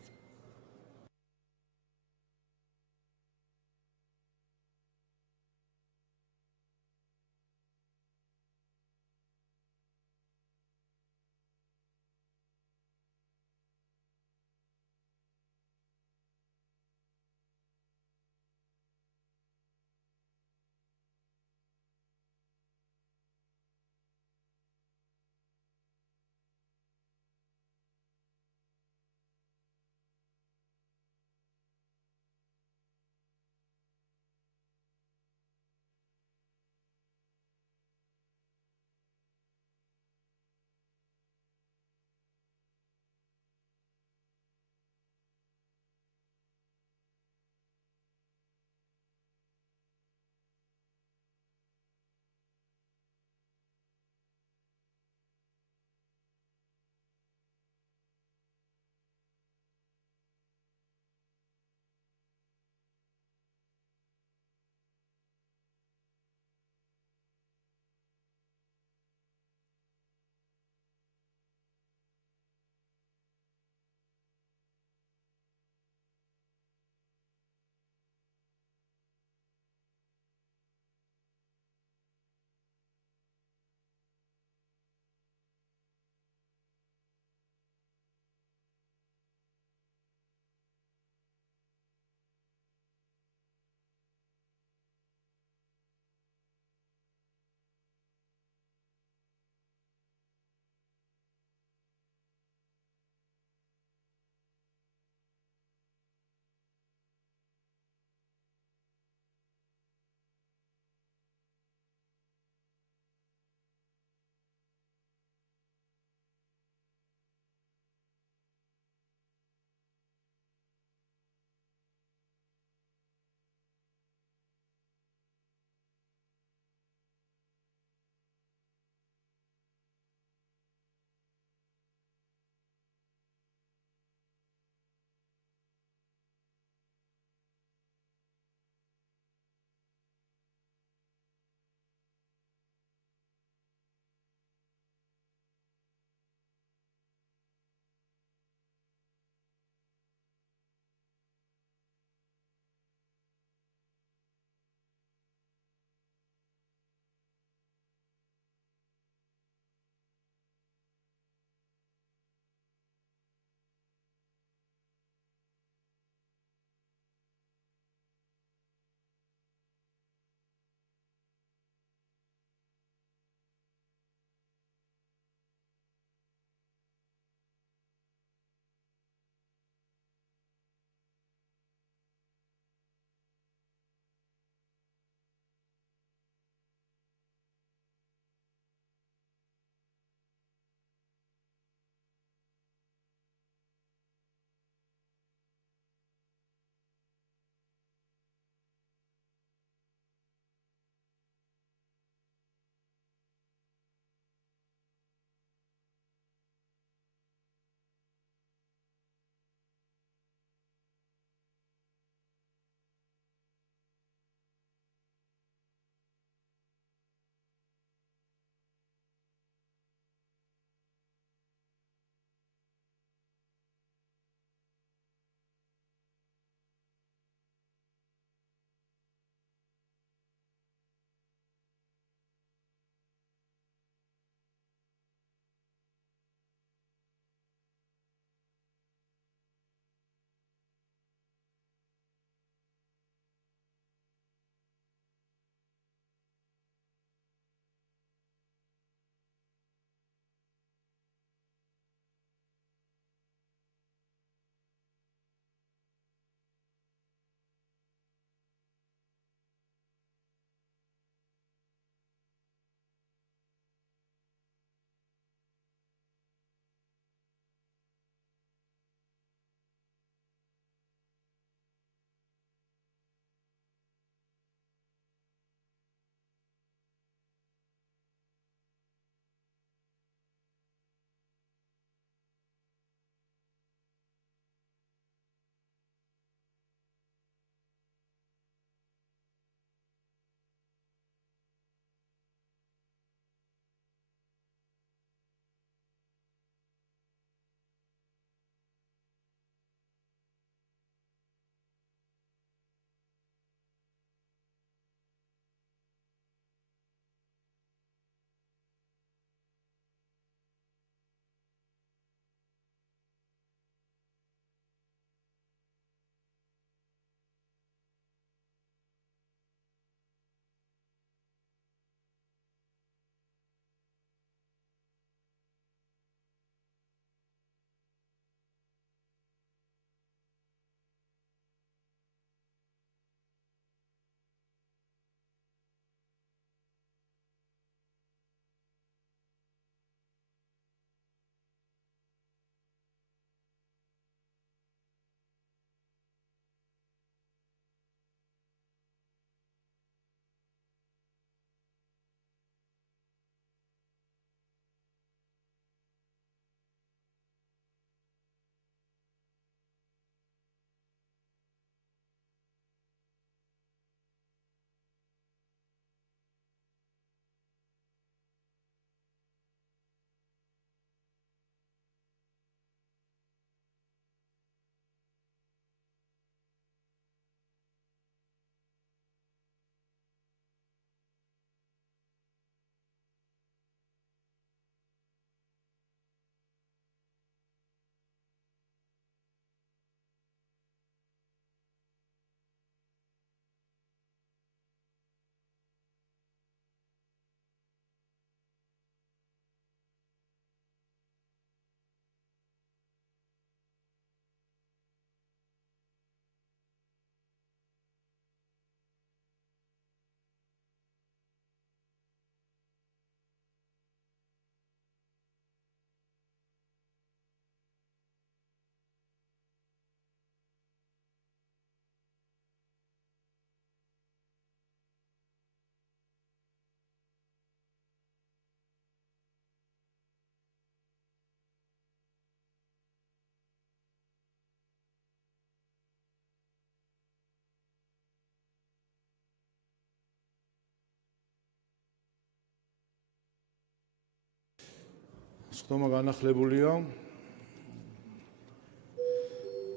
ხდომა განახლებულია.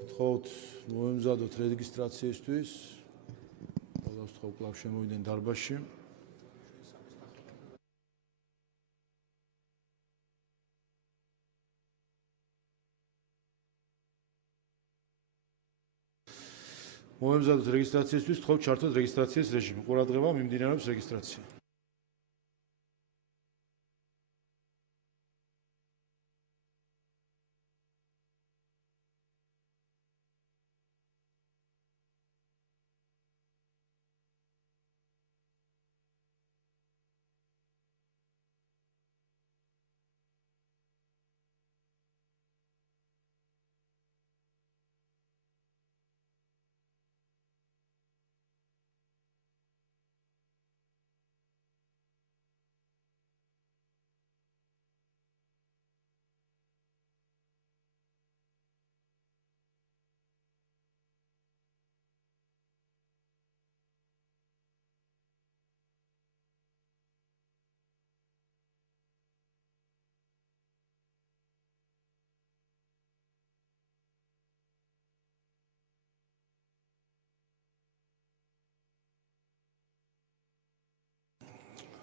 გთხოვთ მოემზადოთ რეგისტრაციისთვის. ყველას ვთხოვ კლავ შემოვიდნენ დარბაზში. მოემზადოთ რეგისტრაციისთვის, ვთხოვთ ჩართოთ რეგისტრაციის რეჟიმი. ყურადღება, მიმდინარეობს რეგისტრაცია.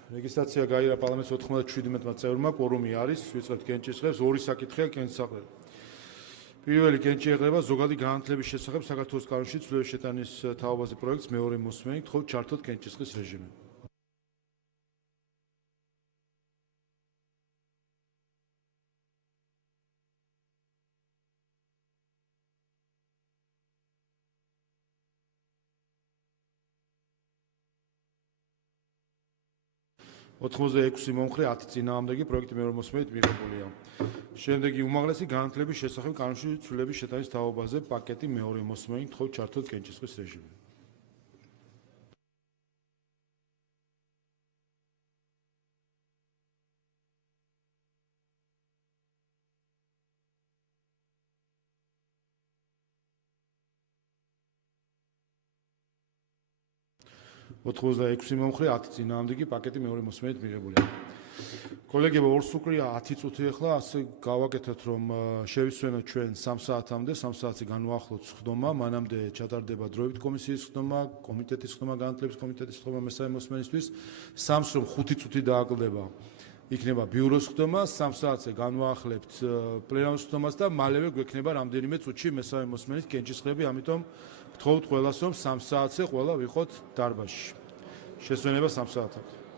რეგისტრაცია გაირა პარლამენტის 97 წევრმა, კვორუმი არის, ვიწყებთ კენჭისყრებს, ორი საკითხია კენჭისყრები. პირველი კენჭი ეხება ზოგადი განათლების შესახებ საქართველოს კანონში ცვლილების შეტანის თაობაზე პროექტს მეორე მოსმენით, თხოვთ ჩართოთ კენჭისყრის რეჟიმი. ოთხმოცდაექვსი მომხრე 10 წინააღმდეგი პროექტი მეორე მოსმენით მიღებულია. შემდეგი უმაღლესი განათლების შესახებ კანონში ცვლილების შეტანის თაობაზე პაკეტი მეორე მოსმენით, თხოვთ ჩართოთ კენჭისყრის რეჟიმი. ოთხმოცდაექვსი მომხრე 10 წინააღმდეგი პაკეტი მეორე მოსმენით მიღებულია. კოლეგებო, ორს უკრია 10 წუთი ახლა, ასე გავაკეთოთ, რომ შევისვენოთ ჩვენ 3 საათამდე, 3 საათი განვაახლოთ ხდომა, მანამდე ჩატარდება დროებით კომისიის ხდომა, კომიტეტის ხდომა, განათლების კომიტეტის ხდომა მესამე მოსმენისთვის, 3-ს რომ 5 წუთი დააკლდება, იქნება ბიუროს ხდომა, 3 საათზე განვაახლებთ პლენარის ხდომას და მალევე გვექნება რამდენიმე წუთში მესამე მოსმენით კენჭისყრები, ამიტომ გთხოვთ ყველას, რომ 3 საათზე ყველა ვიყოთ დარბაზში. შესვენება 3 საათამდე.